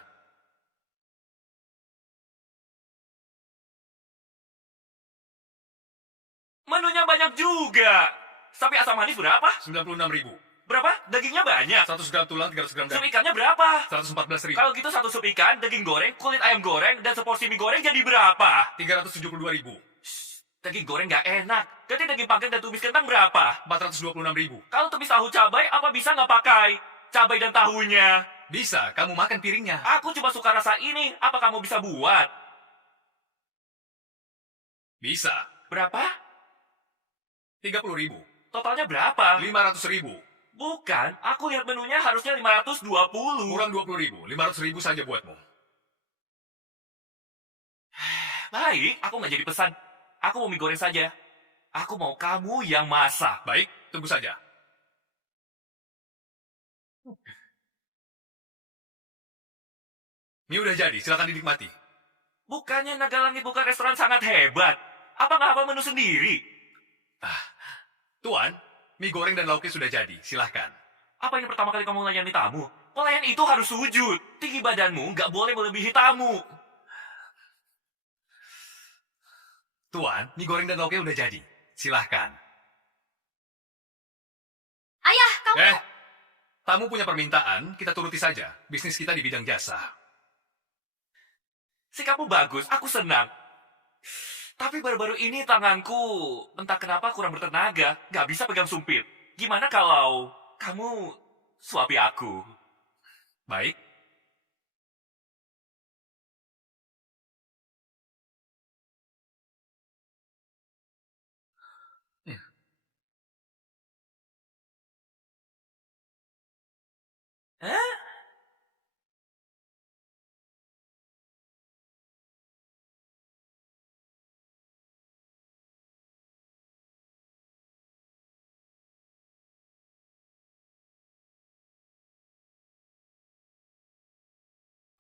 Menunya banyak juga. Sapi asam manis berapa? 96.000. Berapa? Dagingnya banyak. 100 gram tulang, 300 gram Sup daging. ikannya berapa? 114.000. Kalau gitu satu sup ikan, daging goreng, kulit ayam goreng, dan seporsi mie goreng jadi berapa? 372.000. Daging goreng nggak enak. Jadi daging panggang dan tumis kentang berapa? 426.000. Kalau tumis tahu cabai, apa bisa nggak pakai? Cabai dan tahunya. Bisa, kamu makan piringnya. Aku cuma suka rasa ini. Apa kamu bisa buat? Bisa. Berapa? 30.000. Totalnya berapa? 500.000. Bukan, aku lihat menunya harusnya 520. Kurang 20.000. 500.000 saja buatmu. Baik, aku nggak jadi pesan. Aku mau mie goreng saja. Aku mau kamu yang masak. Baik, tunggu saja. Mie udah jadi, silakan dinikmati. Bukannya Naga Langit bukan restoran sangat hebat? Apa nggak hafal menu sendiri? Tuan, mie goreng dan lauknya sudah jadi, silahkan. Apa ini pertama kali kamu melayani tamu? Pelayan itu harus sujud. Tinggi badanmu nggak boleh melebihi tamu. Tuan, mie goreng dan lauknya udah jadi, silahkan. Ayah, kamu... Tamu punya permintaan, kita turuti saja. Bisnis kita di bidang jasa. Sikapmu bagus, aku senang. Tapi baru-baru ini tanganku entah kenapa kurang bertenaga, nggak bisa pegang sumpit. Gimana kalau kamu suapi aku? Baik. Hah?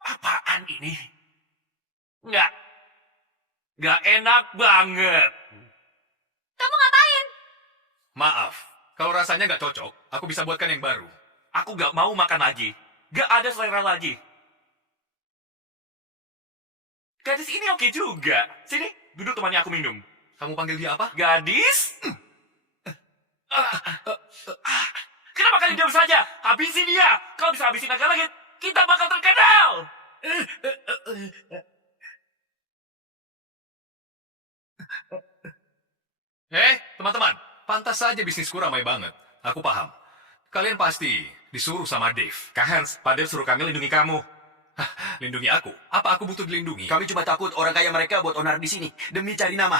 Apaan ini? Nggak enak banget. Kamu ngapain? Maaf, kalau rasanya nggak cocok, aku bisa buatkan yang baru. Aku nggak mau makan lagi. Nggak ada selera lagi. Gadis ini oke juga. Sini, duduk temani aku minum. Kamu panggil dia apa? Gadis? Kenapa kalian diam saja? Habisi dia. Kalau bisa habisi naga langit, kita bakal terkenal. Teman-teman, pantas saja bisnisku ramai banget. Aku paham. Kalian pasti disuruh sama Dave. Kak Hans, Pak Dev suruh kami lindungi kamu. Lindungi aku? Apa aku butuh dilindungi? Kami cuma takut orang kaya mereka buat onar di sini demi cari nama.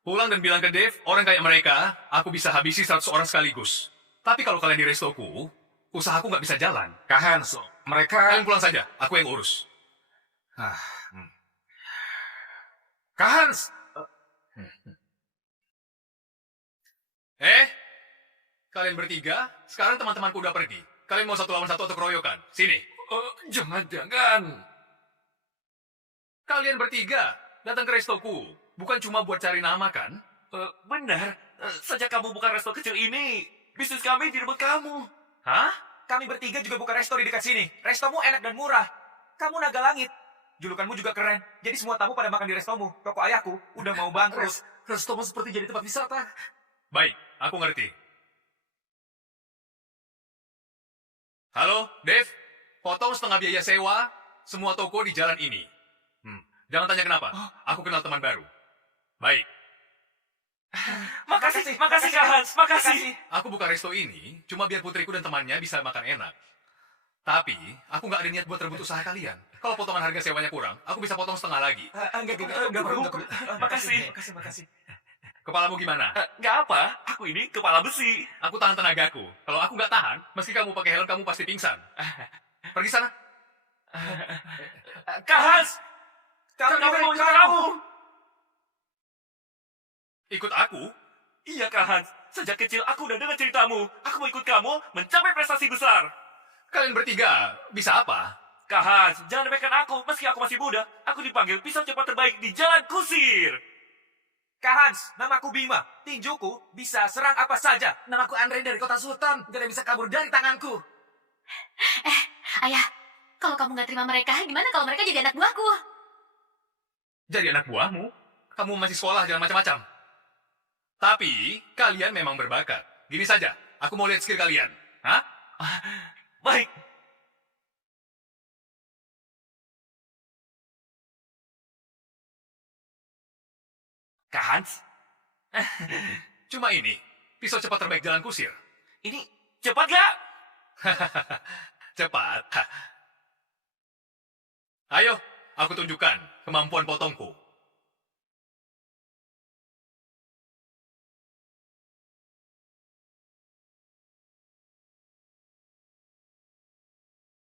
Pulang dan bilang ke Dave, orang kayak mereka, aku bisa habisi 100 orang sekaligus. Tapi kalau kalian di restoku, usahaku nggak bisa jalan. Kak Hans, mereka... Kalian pulang saja, aku yang urus. Kak Hans! Kalian bertiga, sekarang teman-temanku udah pergi. Kalian mau 1 lawan 1 atau keroyokan? Sini. Jangan-jangan. Kalian bertiga, datang ke restoku. Bukan cuma buat cari nama, kan? Benar. Sejak kamu buka resto kecil ini, bisnis kami direbut kamu. Hah? Kami bertiga juga buka resto di dekat sini. Restomu enak dan murah. Kamu naga langit. Julukanmu juga keren. Jadi semua tamu pada makan di restomu. Toko ayahku udah mau bangkrut. Restomu seperti jadi tempat wisata. Baik, aku ngerti. Halo, Dave. Potong setengah biaya sewa semua toko di jalan ini. Jangan tanya kenapa. Aku kenal teman baru. Baik. Makasih Kak Hans, makasih. Aku buka resto ini cuma biar putriku dan temannya bisa makan enak. Tapi, aku nggak ada niat buat rebut usaha kalian. Kalau potongan harga sewanya kurang, aku bisa potong setengah lagi. Enggak perlu. Makasih. Kepalamu gimana? Nggak apa, aku ini kepala besi. Aku tahan tenagaku. Kalau aku nggak tahan, meski kamu pakai helm, kamu pasti pingsan. Pergi sana. Kak Hans! Kami mau ikut kamu. Ikut aku? Iya Kak Hans, sejak kecil aku udah dengar ceritamu. Aku mau ikut kamu mencapai prestasi besar. Kalian bertiga bisa apa? Kak Hans, jangan remehkan aku. Meski aku masih muda, aku dipanggil pisau cepat terbaik di Jalan Kusir. Kak Hans, namaku Bima. Tinjuku bisa serang apa saja. Namaku Andre dari Kota Sultan. Gak ada yang bisa kabur dari tanganku. Ayah, kalau kamu nggak terima mereka, gimana kalau mereka jadi anak buahku? Jadi anak buahmu? Kamu masih sekolah, jangan macam-macam. Tapi, kalian memang berbakat. Gini saja, aku mau lihat skill kalian. Hah? Baik. Kak Hans, Cuma ini, pisau cepat terbaik Jalan Kusir. ini cepat gak? Cepat. Ayo, aku tunjukkan kemampuan potongku.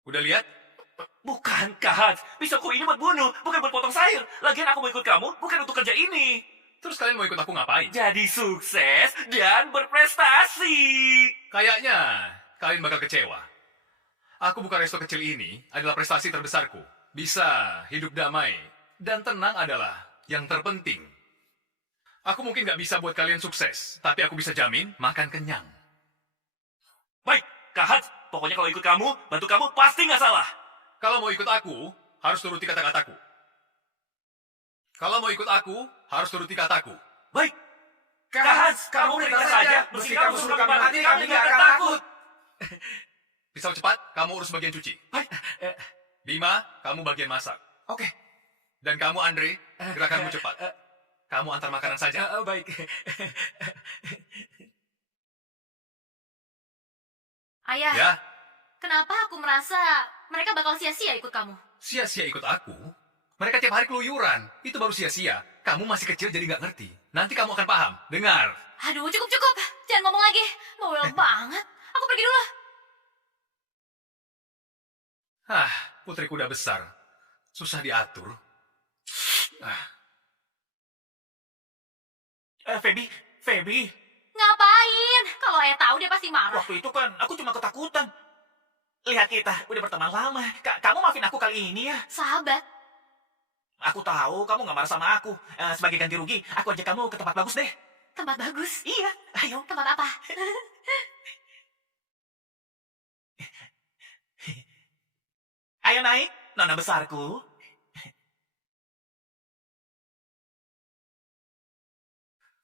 Udah lihat? Bukan, Kak Hans. Pisauku ini buat bunuh, bukan buat potong sayur. Lagian aku mau ikut kamu, bukan untuk kerja ini. Terus kalian mau ikut aku ngapain? Jadi sukses dan berprestasi. Kayaknya kalian bakal kecewa. Aku buka resto kecil ini adalah prestasi terbesarku. Bisa hidup damai dan tenang adalah yang terpenting. Aku mungkin gak bisa buat kalian sukses, tapi aku bisa jamin makan kenyang. Baik, Kak Hans. Pokoknya kalau ikut kamu, bantu kamu pasti nggak salah. Kalau mau ikut aku, harus turuti kata-kataku. Kalau mau ikut aku, harus turuti kataku. Baik. Kak Hans, kamu perintah saja. Meski kamu suruh kami mati, kami nggak akan takut. Pisau cepat, kamu urus bagian cuci. Baik. Bima, kamu bagian masak. Oke. Dan kamu, Andre, gerakanmu cepat. Kamu antar makanan saja. Baik. Ayah, Ya, kenapa aku merasa mereka bakal sia-sia ikut kamu? sia-sia ikut aku. Mereka tiap hari keluyuran. Itu baru sia-sia. Kamu masih kecil jadi nggak ngerti. Nanti kamu akan paham. Dengar. Aduh, cukup. Jangan ngomong lagi. Bawel banget. Aku pergi dulu. Putriku udah besar. Susah diatur. Feby. Ngapain? Kalau ayah tahu dia pasti marah. Waktu itu kan aku cuma ketakutan. Lihat kita, udah berteman lama. Kamu maafin aku kali ini ya. Sahabat. Aku tahu kamu gak marah sama aku. Sebagai ganti rugi, aku ajak kamu ke tempat bagus deh. Tempat bagus. Iya, ayo. Tempat apa? Ayo naik, nona besarku.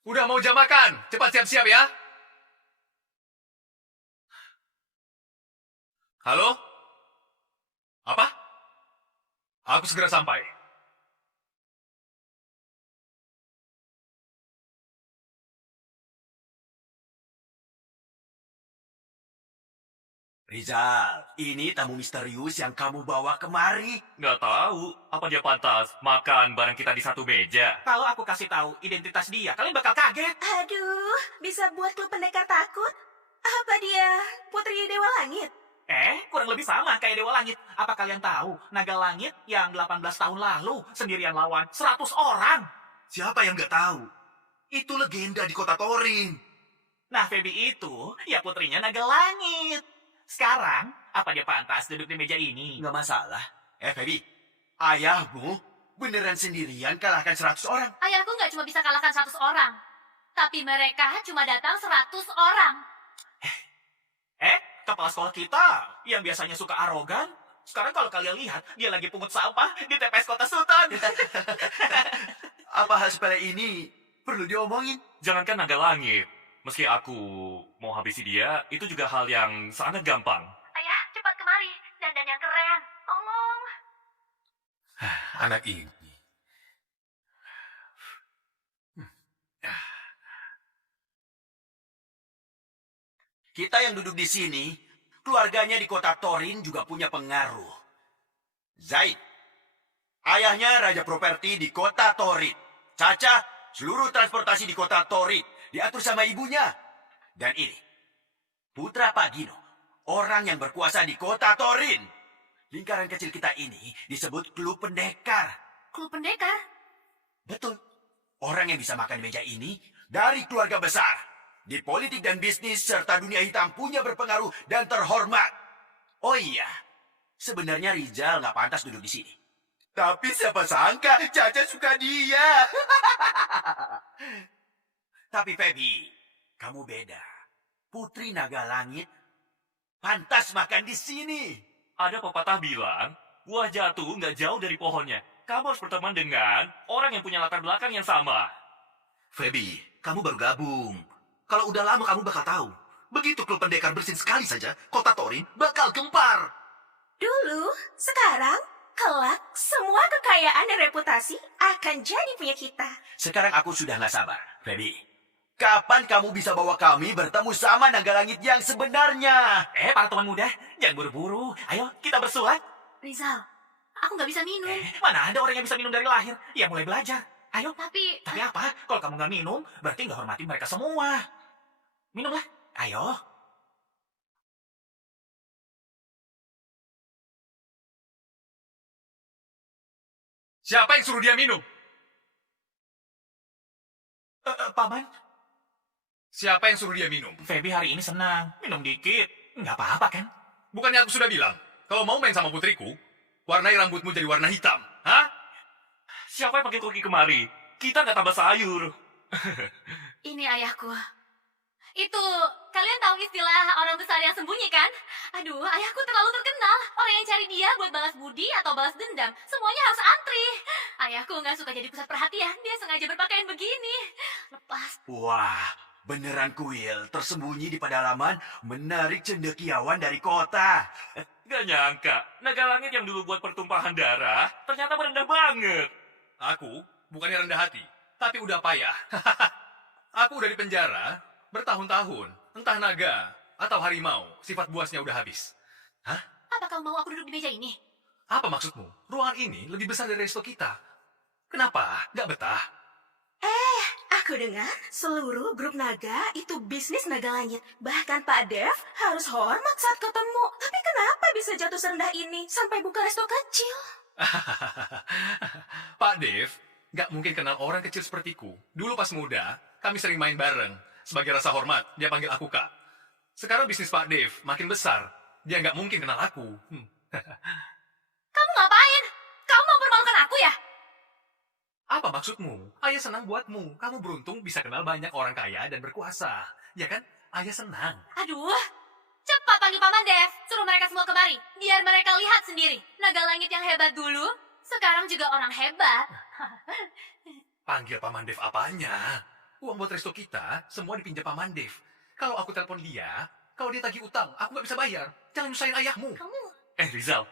Udah mau jam makan. Cepat siap-siap ya. Halo? Apa? Aku segera sampai. Rizal, ini tamu misterius yang kamu bawa kemari. Nggak tahu, apa dia pantas makan bareng kita di satu meja? Kalau aku kasih tahu identitas dia, kalian bakal kaget. Aduh, bisa buat klub pendekar takut? Apa dia Putri Dewa Langit? Kurang lebih sama kayak Dewa Langit. Apa kalian tahu, Naga Langit yang 18 tahun lalu sendirian lawan 100 orang? Siapa yang nggak tahu? Itu legenda di kota Torin. Nah, Feby itu ya putrinya Naga Langit. Sekarang, apa dia pantas duduk di meja ini? Nggak masalah. Feby, ayahmu beneran sendirian kalahkan 100 orang. Ayahku nggak cuma bisa kalahkan 100 orang. Tapi mereka cuma datang 100 orang. Kepala sekolah kita yang biasanya suka arogan, sekarang kalau kalian lihat, dia lagi pungut sampah di TPS Kota Sultan. Apa hal sepele ini perlu diomongin? Jangankan naga langit. Meski aku mau habisi dia, itu juga hal yang sangat gampang. Ayah, cepat kemari. Dandan yang keren. Tolong. Anak ini. Kita yang duduk di sini, keluarganya di kota Torin juga punya pengaruh. Zaid, ayahnya raja properti di kota Torin. Caca, seluruh transportasi di kota Torin diatur sama ibunya. Dan ini, putra Pak Gino, orang yang berkuasa di kota Torin. Lingkaran kecil kita ini disebut klub pendekar. Klub pendekar? Betul. Orang yang bisa makan di meja ini dari keluarga besar. Di politik dan bisnis serta dunia hitam punya berpengaruh dan terhormat. Oh iya, sebenarnya Rizal nggak pantas duduk di sini. Tapi siapa sangka Caca suka dia. Tapi Feby, kamu beda. Putri Naga Langit pantas makan di sini. Ada pepatah bilang, buah jatuh nggak jauh dari pohonnya. Kamu harus berteman dengan orang yang punya latar belakang yang sama. Feby, kamu baru gabung. Kalau udah lama kamu bakal tahu. Begitu klub pendekar bersin sekali saja, kota Torin bakal gempar. Dulu, sekarang, kelak, semua kekayaan dan reputasi akan jadi punya kita. Sekarang aku sudah nggak sabar. Feby, kapan kamu bisa bawa kami bertemu sama Naga Langit yang sebenarnya? Para teman muda, jangan buru-buru. Ayo, kita bersulat. Rizal, aku nggak bisa minum. Mana ada orang yang bisa minum dari lahir? Ya mulai belajar. Ayo. Tapi apa? Kalau kamu nggak minum, berarti nggak hormati mereka semua. Minumlah. Ayo. Siapa yang suruh dia minum? Paman, Siapa yang suruh dia minum? Feby hari ini senang. Minum dikit. Nggak apa-apa kan? Bukannya aku sudah bilang, kalau mau main sama putriku, warnai rambutmu jadi warna hitam. Hah? Siapa yang pakai koki kemari? Kita nggak tambah sayur. ini ayahku. Itu, kalian tahu istilah orang besar yang sembunyi kan? Aduh, ayahku terlalu terkenal. Orang yang cari dia buat balas budi atau balas dendam, semuanya harus antri. Ayahku nggak suka jadi pusat perhatian. Dia sengaja berpakaian begini. Lepas. Wah, beneran kuil tersembunyi di pedalaman menarik cendekiawan dari kota. Gak nyangka, naga langit yang dulu buat pertumpahan darah, ternyata merendah banget. Aku bukannya rendah hati, tapi udah payah. Aku udah di penjara bertahun-tahun. Entah naga atau harimau, sifat buasnya udah habis. Hah? Apa kau mau aku duduk di meja ini? Apa maksudmu? Ruangan ini lebih besar dari resto kita. Kenapa? Gak betah? Aku dengar seluruh grup naga itu bisnis naga langit. Bahkan Pak Dev harus hormat saat ketemu. Tapi kenapa bisa jatuh serendah ini sampai buka resto kecil? Pak Dev gak mungkin kenal orang kecil sepertiku. Dulu pas muda, kami sering main bareng. Sebagai rasa hormat, dia panggil aku Kak. Sekarang bisnis Pak Dev makin besar. Dia gak mungkin kenal aku. Kamu ngapain? Kamu mau permalukan aku ya? Apa maksudmu? Ayah senang buatmu. Kamu beruntung bisa kenal banyak orang kaya dan berkuasa. Ya kan? Ayah senang. Aduh, cepat panggil Paman Dev. Suruh mereka semua kemari. Biar mereka lihat sendiri. Naga langit yang hebat dulu, sekarang juga orang hebat. Panggil Paman Dev apanya? Uang buat resto kita semua dipinjam Paman Dev. Kalau aku telepon dia, kalau dia tagih utang, aku nggak bisa bayar. Jangan nyusahin ayahmu. Kamu Rizal,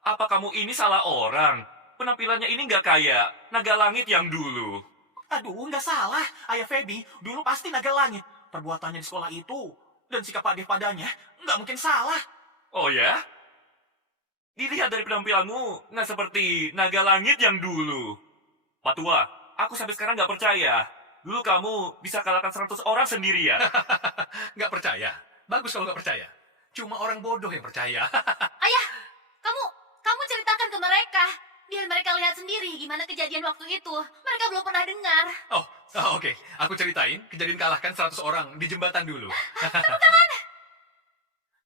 apa kamu ini salah orang? Penampilannya ini nggak kayak naga langit yang dulu. Aduh, nggak salah. Ayah Feby dulu pasti naga langit. Perbuatannya di sekolah itu dan sikap Pak Dev padanya nggak mungkin salah. Oh ya? Dilihat dari penampilanmu, nggak seperti naga langit yang dulu. Pak Tua, aku sampai sekarang nggak percaya. Dulu kamu bisa kalahkan 100 orang sendirian. Nggak percaya? Bagus kalau nggak percaya. Cuma orang bodoh yang percaya. Ayah, kamu ceritakan ke mereka. Biar mereka lihat sendiri gimana kejadian waktu itu. Mereka belum pernah dengar. Oh, oke. Aku ceritain kejadian kalahkan 100 orang di jembatan dulu.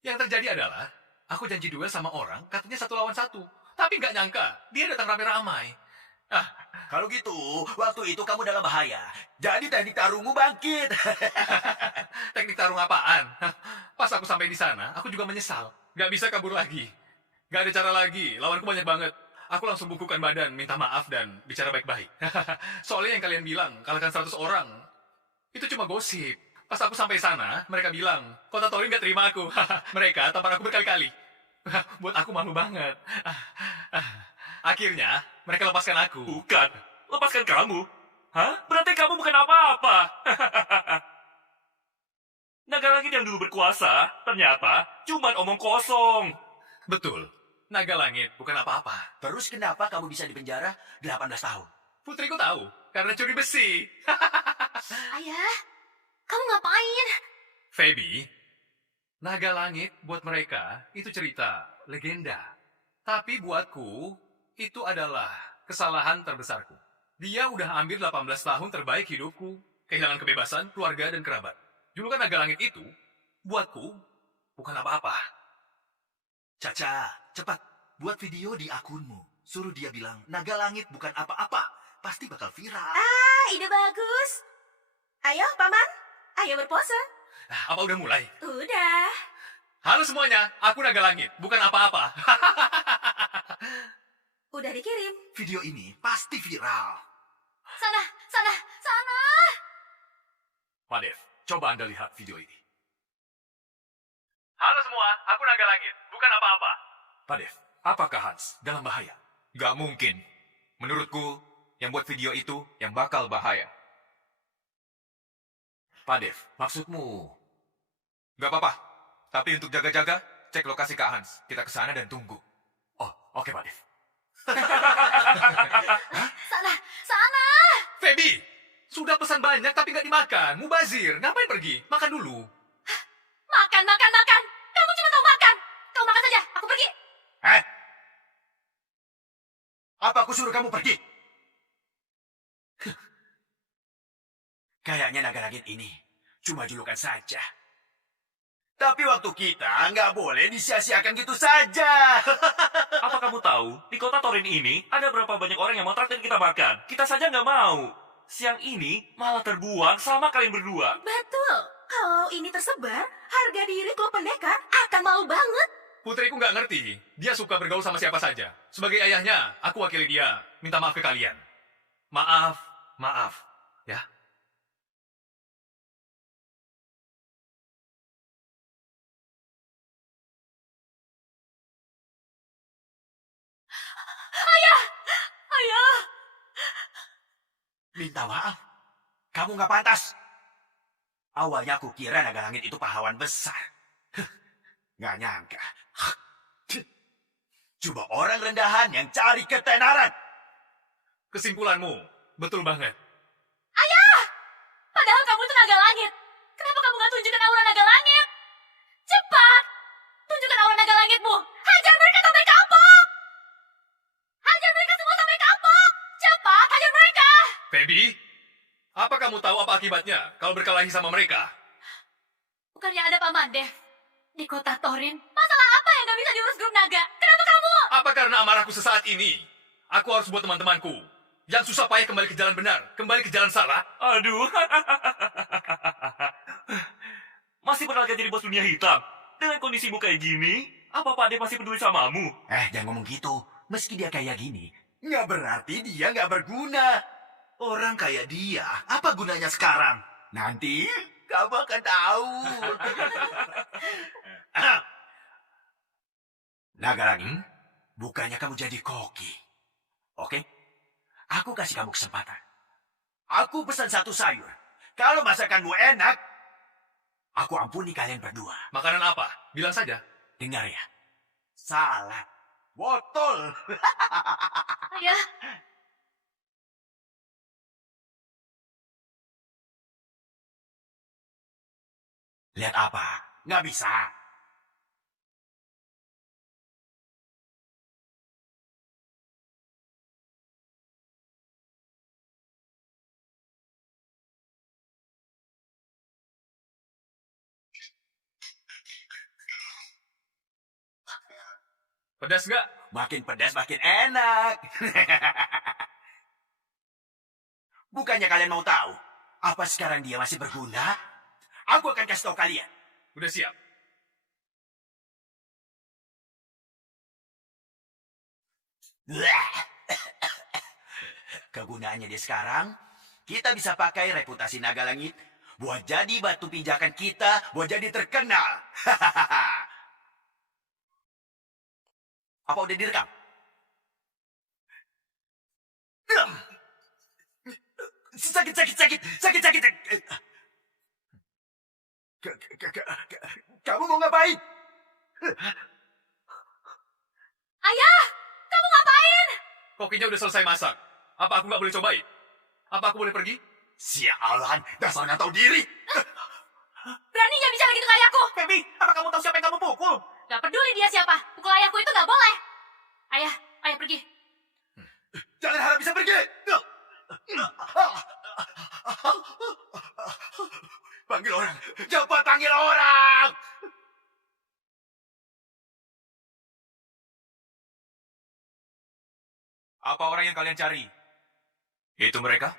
Yang terjadi adalah, aku janji duel sama orang, katanya 1 lawan 1. Tapi nggak nyangka, dia datang ramai-ramai. Kalau gitu, waktu itu kamu dalam bahaya. Jadi teknik tarungmu bangkit. Teknik tarung apaan? Pas aku sampai di sana, aku juga menyesal. Nggak bisa kabur lagi. Nggak ada cara lagi, lawanku banyak banget. Aku langsung bungkukkan badan, minta maaf dan bicara baik-baik. Soalnya yang kalian bilang, kalahkan 100 orang, itu cuma gosip. Pas aku sampai sana, mereka bilang, Kota Torin nggak terima aku. Mereka tampar aku berkali-kali. Buat aku malu banget. Akhirnya, mereka lepaskan aku. Bukan, lepaskan kamu. Hah? Berarti kamu bukan apa-apa. Naga langit yang dulu berkuasa, ternyata cuma omong kosong. Betul, naga langit bukan apa-apa. Terus kenapa kamu bisa dipenjara 18 tahun? Putriku tahu, karena curi besi. Ayah, kamu ngapain? Feby, naga langit buat mereka itu cerita, legenda. Tapi buatku, itu adalah kesalahan terbesarku. Dia udah ambil 18 tahun terbaik hidupku, kehilangan kebebasan, keluarga, dan kerabat. Julukan naga langit itu, buatku, bukan apa-apa. Caca, cepat. Buat video di akunmu. Suruh dia bilang, naga langit bukan apa-apa. Pasti bakal viral. Ide bagus. Ayo, Paman. Ayo berpose. Apa udah mulai? Udah. Halo semuanya, aku naga langit, bukan apa-apa. Udah dikirim. Video ini pasti viral. Sana. Pak Dev, coba Anda lihat video ini. Halo semua, aku naga langit, bukan apa-apa. Pak Dev, apakah Hans dalam bahaya? Gak mungkin. Menurutku, yang buat video itu yang bakal bahaya. Pak Dev, maksudmu? Gak apa-apa. Tapi untuk jaga-jaga, cek lokasi Kak Hans. Kita ke sana dan tunggu. Oh, oke Pak Dev. Sana. Feby, sudah pesan banyak tapi nggak dimakan. Mubazir, ngapain pergi? Makan dulu. Makan. Kamu cuma tahu makan. Kamu makan saja, aku pergi. Apa aku suruh kamu pergi? Kayaknya naga langit ini cuma julukan saja. Tapi waktu kita nggak boleh disia-siakan gitu saja. Apa kamu tahu, di kota Torin ini ada berapa banyak orang yang mau traktir kita makan? Kita saja nggak mau. Siang ini malah terbuang sama kalian berdua. Betul. Kalau ini tersebar, harga diri klub pendekar akan malu banget. Putriku nggak ngerti. Dia suka bergaul sama siapa saja. Sebagai ayahnya, aku wakili dia. Minta maaf ke kalian. Maaf. Ya. Ayah. Minta maaf. Kamu nggak pantas. Awalnya aku kira naga langit itu pahlawan besar. Nggak nyangka. Cuma orang rendahan yang cari ketenaran. Kesimpulanmu, betul banget. Padahal kamu itu naga langit. Kenapa kamu nggak tunjukkan aura naga langit? Cepat! Tunjukkan aura naga langitmu. Hajar mereka sampai kapok! Hajar mereka semua sampai kapok! Cepat, hajar mereka! Feby, apa kamu tahu apa akibatnya kalau berkelahi sama mereka? Bukannya ada Paman Dev di kota Torin? Masalah apa yang nggak bisa diurus grup naga? Kenapa kamu? Apa karena amarahku sesaat ini? Aku harus buat teman-temanku yang susah payah kembali ke jalan benar, kembali ke jalan salah. Aduh. Masih berlagak jadi bos dunia hitam. Dengan kondisimu kayak gini, apa Pak Dev masih peduli samamu? Jangan ngomong gitu. Meski dia kayak gini, nggak berarti dia nggak berguna. Orang kayak dia, apa gunanya sekarang? Nanti kamu akan tahu. Naga Langit, bukannya kamu jadi koki. Oke? Aku kasih kamu kesempatan. Aku pesan satu sayur. Kalau masakanmu enak, aku ampuni kalian berdua. Makanan apa? Bilang saja. Dengar ya. Salad. Botol. Ayah, Lihat apa? Nggak bisa. Pedas nggak? Makin pedas, makin enak. Bukannya kalian mau tahu? Apa sekarang dia masih berguna? Aku akan kasih tahu kalian. Udah siap. Kegunaannya dia sekarang, kita bisa pakai reputasi Naga Langit buat jadi batu pijakan kita, buat jadi terkenal. Apa udah direkam? Sakit. Kamu mau ngapain? ayah, kamu ngapain? Kokinya udah selesai masak. Apa aku nggak boleh cobain? Apa aku boleh pergi? Sialan, dasar nggak tahu diri. Beraninya bicara gitu ke ayahku. Feby, apa kamu tahu siapa yang kamu pukul? Gak peduli dia siapa, pukul ayahku itu gak boleh. Ayah pergi. Jangan harap bisa pergi. Panggil orang, cepat panggil orang. Apa orang yang kalian cari? Itu mereka?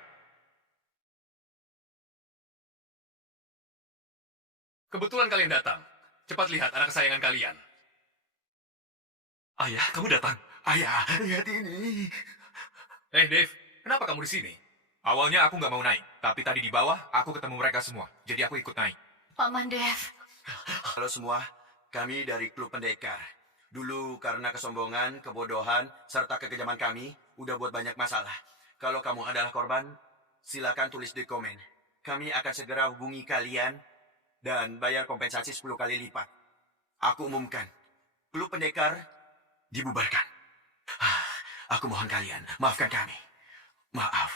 Kebetulan kalian datang. Cepat lihat anak kesayangan kalian. Ayah, kamu datang. Ayah, lihat ini. Dave, kenapa kamu di sini? Awalnya aku nggak mau naik, tapi tadi di bawah aku ketemu mereka semua, jadi aku ikut naik. Paman Dev. Halo semua, kami dari Klub Pendekar. Dulu karena kesombongan, kebodohan, serta kekejaman kami, udah buat banyak masalah. Kalau kamu adalah korban, silakan tulis di komen. Kami akan segera hubungi kalian dan bayar kompensasi 10 kali lipat. Aku umumkan, Klub Pendekar dibubarkan. Aku mohon kalian, maafkan kami. Maaf.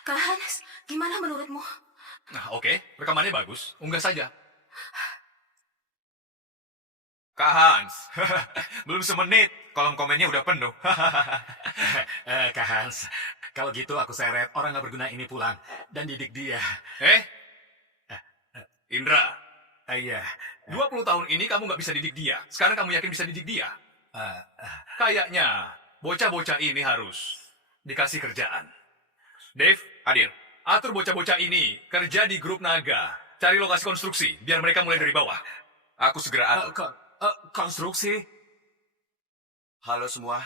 Kak Hans, gimana menurutmu? Nah, oke. Rekamannya bagus. Unggah saja. Kak Hans, belum semenit, kolom komennya udah penuh. Kak Hans, kalau gitu aku seret orang nggak berguna ini pulang dan didik dia. Indra, Iya. 20 tahun ini kamu nggak bisa didik dia. Sekarang kamu yakin bisa didik dia? Kayaknya bocah-bocah ini harus dikasih kerjaan. Dave, Hadir. atur bocah-bocah ini kerja di grup naga. Cari lokasi konstruksi, biar mereka mulai dari bawah. Aku segera atur. Konstruksi. Halo semua,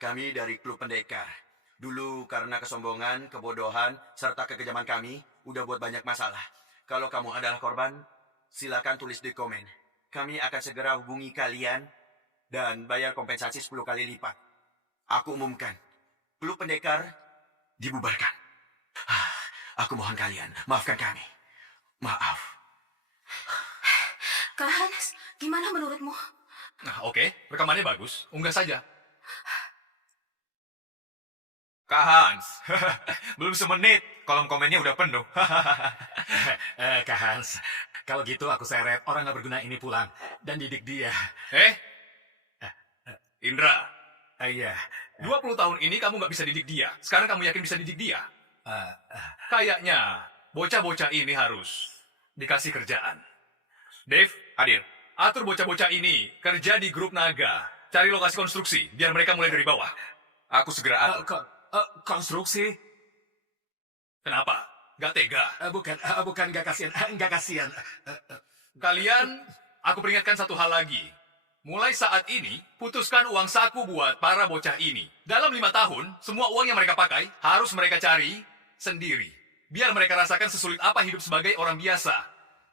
kami dari Klub Pendekar. Dulu karena kesombongan, kebodohan, serta kekejaman kami, udah buat banyak masalah. Kalau kamu adalah korban, silakan tulis di komen. Kami akan segera hubungi kalian dan bayar kompensasi 10 kali lipat. Aku umumkan, Klub Pendekar dibubarkan. Aku mohon kalian, maafkan kami. Maaf. Kak Hans, gimana menurutmu? Nah, oke. Rekamannya bagus. Unggah saja. Kak Hans, belum semenit, kolom komennya udah penuh. Kak Hans, kalau gitu aku seret orang nggak berguna ini pulang dan didik dia. Indra, Iya. 20 tahun ini kamu nggak bisa didik dia. Sekarang kamu yakin bisa didik dia? Kayaknya bocah-bocah ini harus dikasih kerjaan. Dave, Hadir. atur bocah-bocah ini kerja di grup naga. Cari lokasi konstruksi, biar mereka mulai dari bawah. Aku segera atur. Konstruksi. Kenapa? Gak tega. Bukan nggak kasihan. Nggak kasihan. Kalian, aku peringatkan satu hal lagi. Mulai saat ini, putuskan uang saku buat para bocah ini. Dalam 5 tahun, semua uang yang mereka pakai harus mereka cari sendiri. Biar mereka rasakan sesulit apa hidup sebagai orang biasa.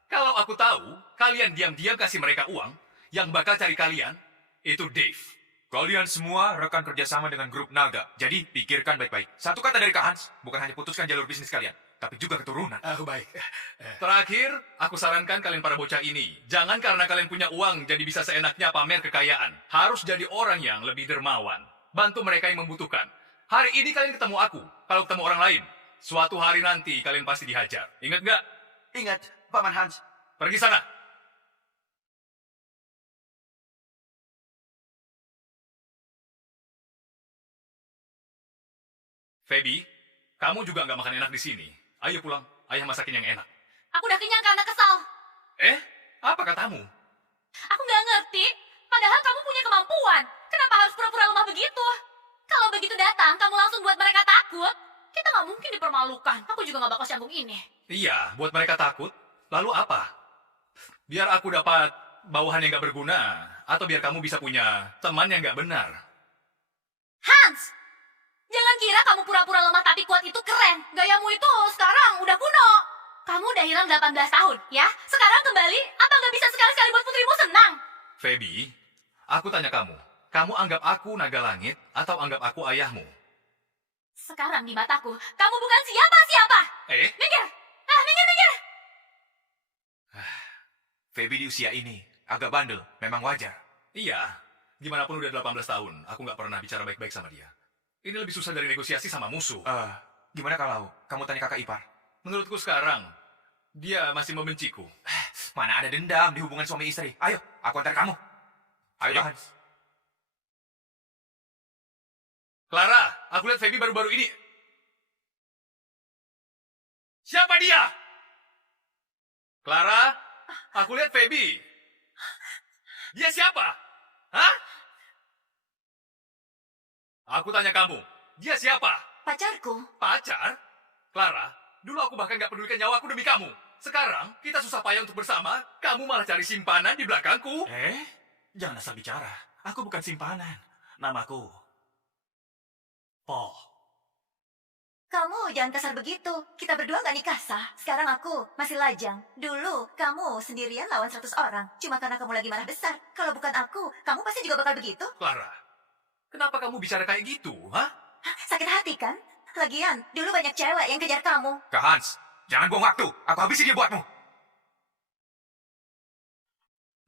Kalau aku tahu, kalian diam-diam kasih mereka uang, yang bakal cari kalian, itu Dave. Kalian semua rekan kerjasama dengan grup Naga. Jadi, pikirkan baik-baik. Satu kata dari Kak Hans, bukan hanya putuskan jalur bisnis kalian, tapi juga keturunan. Baik. Terakhir, aku sarankan kalian para bocah ini, jangan karena kalian punya uang jadi bisa seenaknya pamer kekayaan. Harus jadi orang yang lebih dermawan. Bantu mereka yang membutuhkan. Hari ini kalian ketemu aku, kalau ketemu orang lain, suatu hari nanti kalian pasti dihajar. Ingat nggak? Ingat, Paman Hans. Pergi sana. Feby, kamu juga nggak makan enak di sini. Ayo pulang, ayah masakin yang enak. Aku udah kenyang karena kesal. Apa katamu? Aku nggak ngerti. Padahal kamu punya kemampuan. Kenapa harus pura-pura lemah begitu? Kalau begitu datang, kamu langsung buat mereka takut. Kita nggak mungkin dipermalukan. Aku juga nggak bakal canggung ini. Iya, buat mereka takut. Lalu apa? Biar aku dapat bawahan yang nggak berguna, atau biar kamu bisa punya teman yang nggak benar. Hans! Jangan kira kamu pura-pura lemah tapi kuat itu keren. Gayamu itu sekarang udah kuno. Kamu udah hilang 18 tahun, ya? Sekarang kembali, apa nggak bisa sekali-sekali buat putrimu senang? Feby, aku tanya kamu anggap aku naga langit atau anggap aku ayahmu? Sekarang di mataku, kamu bukan siapa-siapa. Minggir! Minggir! Feby di usia ini agak bandel, memang wajar. Iya, gimana pun udah 18 tahun, aku nggak pernah bicara baik-baik sama dia. Ini lebih susah dari negosiasi sama musuh. Gimana kalau kamu tanya kakak ipar? Menurutku sekarang, dia masih membenciku. Mana ada dendam di hubungan suami istri? Ayo, aku antar kamu. Ayo, Hans. Clara, aku lihat Feby baru-baru ini. Siapa dia? Clara, aku lihat Feby. Dia siapa? Hah? Aku tanya kamu, dia siapa? Pacarku. Pacar? Clara, dulu aku bahkan gak pedulikan nyawaku demi kamu. Sekarang, kita susah payah untuk bersama, kamu malah cari simpanan di belakangku. Jangan asal bicara. Aku bukan simpanan. Namaku Paul. Kamu jangan kasar begitu. Kita berdua gak nikah sah. Sekarang aku masih lajang. Dulu kamu sendirian lawan 100 orang. Cuma karena kamu lagi marah besar. Kalau bukan aku, kamu pasti juga bakal begitu. Clara, kenapa kamu bicara kayak gitu, hah? Sakit hati kan? Lagian, dulu banyak cewek yang kejar kamu. Kak Hans, jangan buang waktu. Aku habisi dia buatmu.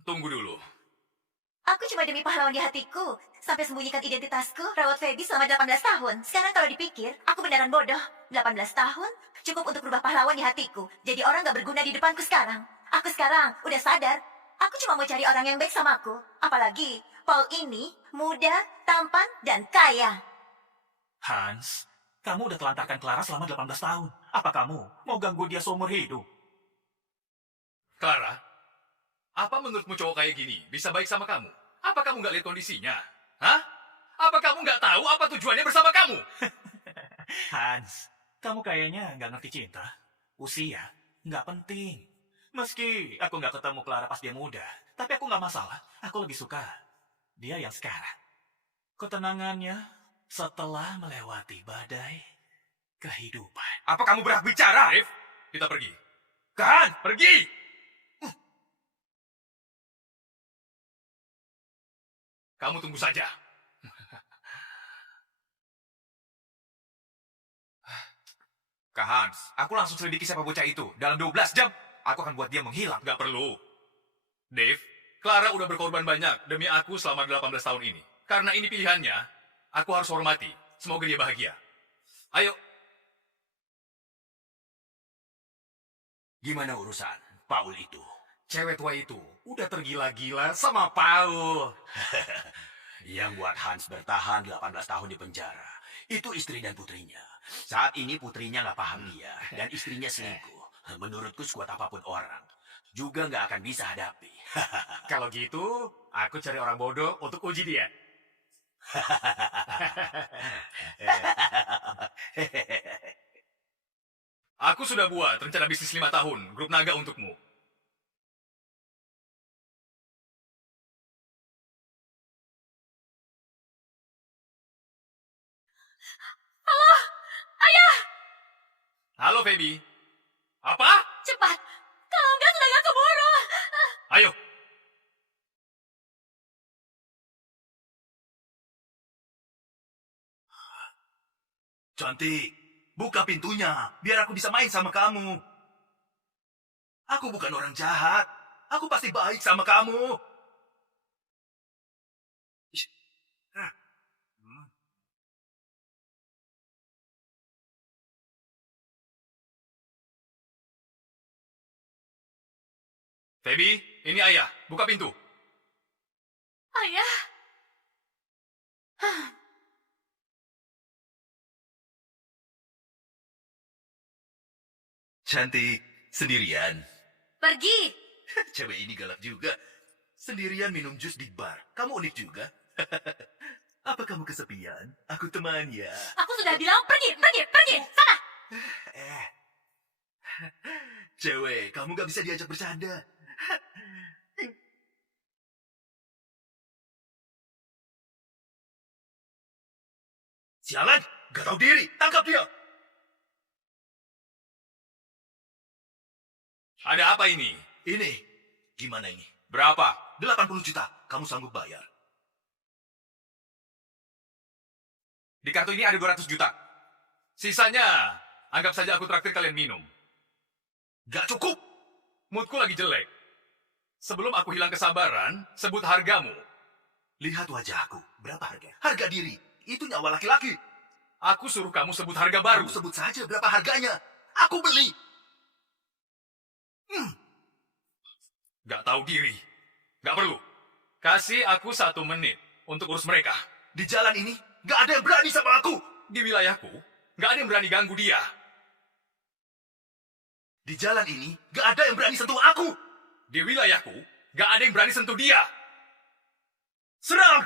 Tunggu dulu. Aku cuma demi pahlawan di hatiku. Sampai sembunyikan identitasku, rawat Feby selama 18 tahun. Sekarang kalau dipikir, aku beneran bodoh. 18 tahun, cukup untuk berubah pahlawan di hatiku. Jadi orang gak berguna di depanku sekarang. Aku sekarang udah sadar. Aku cuma mau cari orang yang baik sama aku. Apalagi, Paul ini muda, tampan, dan kaya. Hans, kamu udah telantarkan Clara selama 18 tahun. Apa kamu mau ganggu dia seumur hidup? Clara, apa menurutmu cowok kayak gini bisa baik sama kamu? Apa kamu nggak lihat kondisinya? Hah? Apa kamu nggak tahu apa tujuannya bersama kamu? Hans, kamu kayaknya nggak ngerti cinta. Usia nggak penting. Meski aku nggak ketemu Clara pas dia muda, tapi aku nggak masalah. Aku lebih suka dia yang sekarang. Ketenangannya setelah melewati badai kehidupan. Apa kamu berhak bicara? Arif, kita pergi. Kan? Pergi! Kamu tunggu saja. Kak Hans, aku langsung selidiki siapa bocah itu. Dalam 12 jam, aku akan buat dia menghilang. Nggak perlu. Dave, Clara udah berkorban banyak demi aku selama 18 tahun ini. Karena ini pilihannya, aku harus hormati. Semoga dia bahagia. Ayo. Gimana urusan Paul itu? Cewek tua itu udah tergila-gila sama Paul. Yang buat Hans bertahan 18 tahun di penjara. Itu istri dan putrinya. Saat ini putrinya nggak paham dia. Dan istrinya selingkuh. Menurutku sekuat apapun orang. Juga nggak akan bisa hadapi. Kalau gitu, aku cari orang bodoh untuk uji dia. Aku sudah buat rencana bisnis 5 tahun, grup naga untukmu. Halo, ayah! Halo, Feby. Apa? Cepat, kalau enggak sedang aku buru. Ayo. Cantik, buka pintunya, biar aku bisa main sama kamu. Aku bukan orang jahat. Aku pasti baik sama kamu. Ish. Ah. Hmm. Feby, ini ayah. Buka pintu. Ayah. Cantik, sendirian. Pergi. Cewek ini galak juga. Sendirian minum jus di bar. Kamu unik juga. Apa kamu kesepian? Aku teman ya. Aku sudah bilang pergi, pergi, pergi. Sana. Cewek, kamu gak bisa diajak bercanda. Sialan, gak tahu diri. Tangkap dia. Ada apa ini? Ini, gimana ini? Berapa? 80 juta. Kamu sanggup bayar? Di kartu ini ada 200 juta. Sisanya, anggap saja aku traktir kalian minum. Gak cukup. Moodku lagi jelek. Sebelum aku hilang kesabaran, sebut hargamu. Lihat wajahku. Berapa harga? Harga diri. Itu nyawa laki-laki. Aku suruh kamu sebut harga baru. Kamu sebut saja berapa harganya. Aku beli. Gak tahu diri. Gak perlu. Kasih aku 1 menit untuk urus mereka. Di jalan ini, gak ada yang berani sama aku. Di wilayahku, gak ada yang berani ganggu dia. Di jalan ini, gak ada yang berani sentuh aku. Di wilayahku, gak ada yang berani sentuh dia. Serang!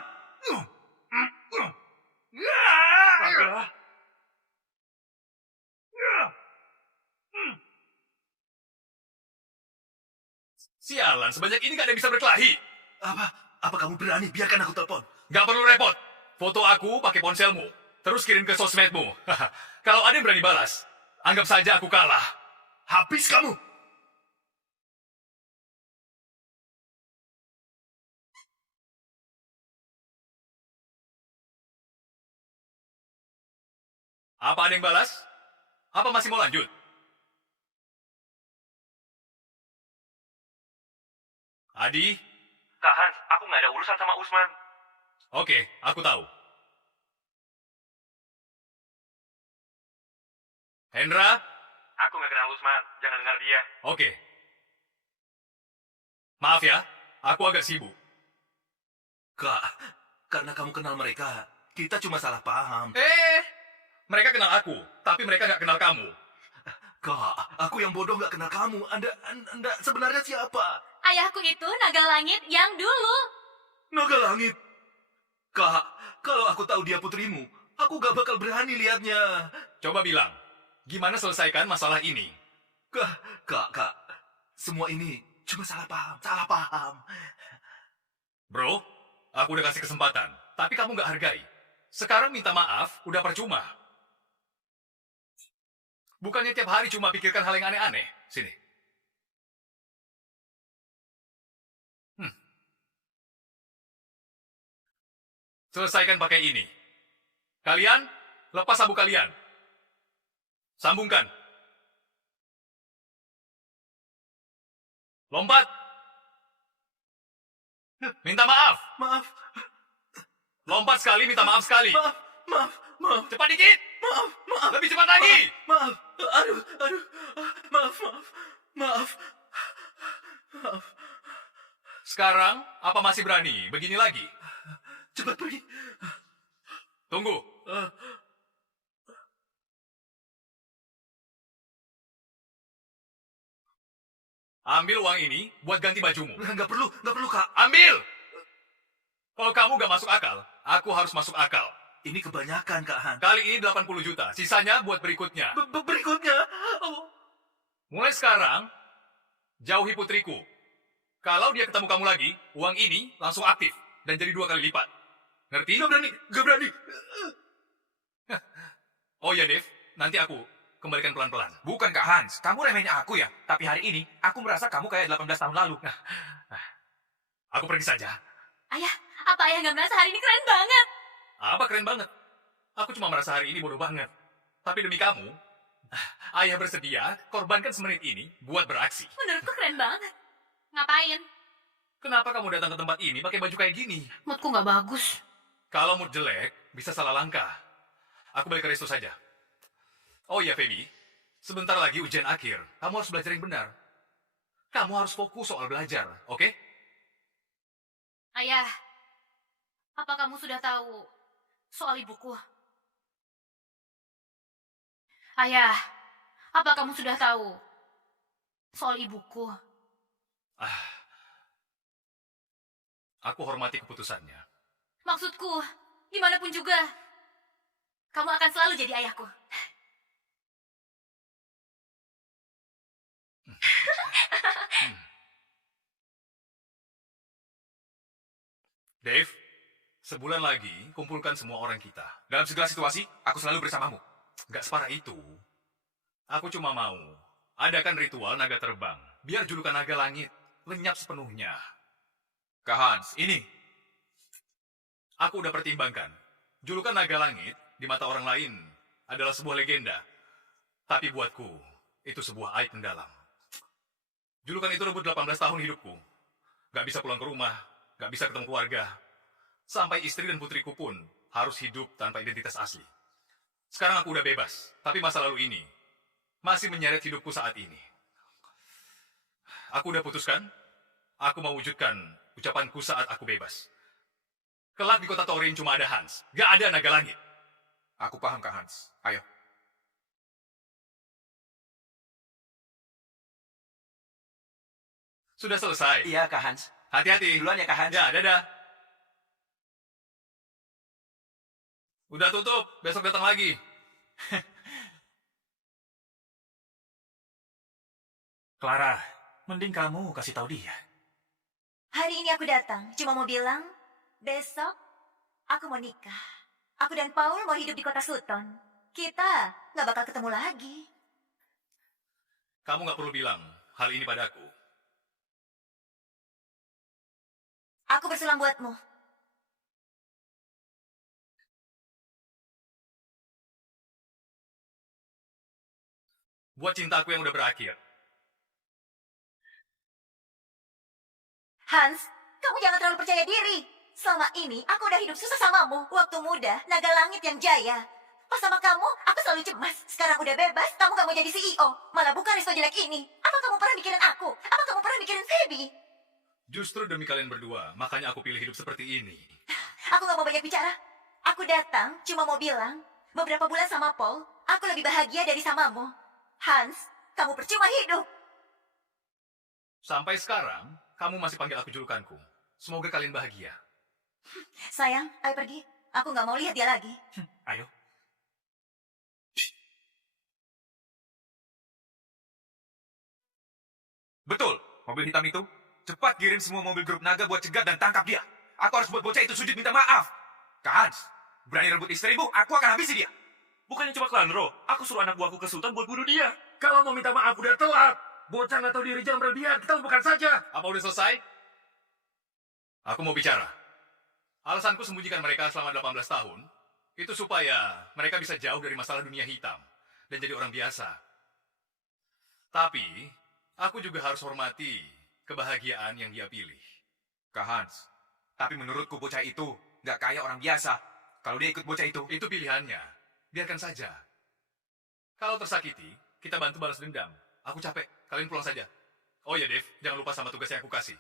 Sialan, sebanyak ini gak ada yang bisa berkelahi. Apa kamu berani? Biarkan aku telepon. Gak perlu repot. Foto aku pakai ponselmu. Terus kirim ke sosmedmu. Kalau ada yang berani balas, anggap saja aku kalah. Habis kamu! Apa ada yang balas? Apa masih mau lanjut? Adi? Kak Hans, aku nggak ada urusan sama Usman. Oke, aku tahu. Hendra? Aku nggak kenal Usman, jangan dengar dia. Oke. Maaf ya, aku agak sibuk. Kak, karena kamu kenal mereka, kita cuma salah paham. Mereka kenal aku, tapi mereka nggak kenal kamu. Kak, aku yang bodoh nggak kenal kamu. Anda sebenarnya siapa? Ayahku itu naga langit yang dulu. Naga langit. Kak, kalau aku tahu dia putrimu, aku gak bakal berani lihatnya. Coba bilang, gimana selesaikan masalah ini? Kak, semua ini cuma salah paham. Bro, aku udah kasih kesempatan, tapi kamu nggak hargai. Sekarang minta maaf, udah percuma. Bukannya tiap hari cuma pikirkan hal yang aneh-aneh. Sini. Selesaikan pakai ini. Kalian, lepas sabuk kalian. Sambungkan. Lompat. Minta maaf. Maaf. Lompat sekali, minta maaf sekali. Maaf. Cepat dikit. Maaf. Lebih cepat lagi. Maaf. Aduh. Maaf. Sekarang, apa masih berani begini lagi? Cepat pergi. Tunggu. Ambil uang ini buat ganti bajumu. Nggak perlu, Kak. Ambil! Kalau kamu gak masuk akal, aku harus masuk akal. Ini kebanyakan, Kak Han. Kali ini 80 juta, sisanya buat berikutnya. Berikutnya? Oh. Mulai sekarang, jauhi putriku. Kalau dia ketemu kamu lagi, uang ini langsung aktif dan jadi 2 kali lipat. Ngerti? Gak berani. Oh ya, Dev. Nanti aku kembalikan pelan-pelan. Bukan Kak Hans, kamu remehin aku ya. Tapi hari ini, aku merasa kamu kayak 18 tahun lalu. Aku pergi saja. Ayah, apa ayah nggak merasa hari ini keren banget? Apa keren banget? Aku cuma merasa hari ini bodoh banget. Tapi demi kamu, ayah bersedia korbankan semenit ini buat beraksi. Menurutku keren banget. Ngapain? Kenapa kamu datang ke tempat ini pakai baju kayak gini? Moodku nggak bagus. Kalau mood jelek, bisa salah langkah. Aku balik ke resto saja. Oh iya, Feby. Sebentar lagi ujian akhir. Kamu harus belajar yang benar. Kamu harus fokus soal belajar, oke? Ayah, apa kamu sudah tahu soal ibuku? Ayah, apa kamu sudah tahu soal ibuku? Aku hormati keputusannya. Maksudku, gimana pun juga, kamu akan selalu jadi ayahku. Dave, sebulan lagi kumpulkan semua orang kita. Dalam segala situasi, aku selalu bersamamu. Gak separah itu. Aku cuma mau adakan ritual naga terbang. Biar julukan naga langit lenyap sepenuhnya. Kak Hans, ini. Aku udah pertimbangkan. Julukan naga langit di mata orang lain adalah sebuah legenda. Tapi buatku, itu sebuah aib mendalam. Julukan itu rebut 18 tahun hidupku. Gak bisa pulang ke rumah, gak bisa ketemu keluarga. Sampai istri dan putriku pun harus hidup tanpa identitas asli. Sekarang aku udah bebas, tapi masa lalu ini masih menyeret hidupku saat ini. Aku udah putuskan, aku mau wujudkan ucapanku saat aku bebas. Kelak di kota Torin cuma ada Hans, gak ada naga langit. Aku paham Kak Hans. Ayo. Sudah selesai? Iya, Kak Hans. Hati-hati. Duluan ya, Kak Hans. Ya, dadah. Udah tutup, besok datang lagi. Clara, mending kamu kasih tahu dia. Hari ini aku datang, cuma mau bilang, besok aku mau nikah. Aku dan Paul mau hidup di kota Sutton. Kita nggak bakal ketemu lagi. Kamu nggak perlu bilang hal ini padaku. Aku bersulang buatmu. Buat cintaku yang udah berakhir. Hans, kamu jangan terlalu percaya diri. Selama ini aku udah hidup susah samamu. Waktu muda, naga langit yang jaya. Pas sama kamu, aku selalu cemas. Sekarang udah bebas, kamu gak mau jadi CEO. Malah bukan resto jelek ini. Apa kamu pernah mikirin aku? Apa kamu pernah mikirin Feby? Justru demi kalian berdua, makanya aku pilih hidup seperti ini. Aku gak mau banyak bicara. Aku datang cuma mau bilang, beberapa bulan sama Paul, aku lebih bahagia dari samamu. Hans, kamu percuma hidup. Sampai sekarang, kamu masih panggil aku julukanku. Semoga kalian bahagia. Sayang, ayo pergi. Aku gak mau lihat dia lagi. Ayo. Betul, mobil hitam itu. Cepat kirim semua mobil grup naga buat cegat dan tangkap dia. Aku harus buat bocah itu sujud minta maaf. Kak Hans, berani rebut istrimu, aku akan habisi dia. Bukannya cuma Klanro, aku suruh anak buahku ke Sultan buat bunuh dia. Kalau mau minta maaf udah telat. Bocah nggak tahu diri jangan berlebihan. Kita bukan saja. Apa udah selesai? Aku mau bicara. Alasanku sembunyikan mereka selama 18 tahun, itu supaya mereka bisa jauh dari masalah dunia hitam dan jadi orang biasa. Tapi, aku juga harus hormati kebahagiaan yang dia pilih. Kak Hans, tapi menurutku bocah itu nggak kayak orang biasa. Kalau dia ikut bocah itu pilihannya. Biarkan saja. Kalau tersakiti, kita bantu balas dendam. Aku capek, kalian pulang saja. Oh ya, Dev, jangan lupa sama tugas yang aku kasih.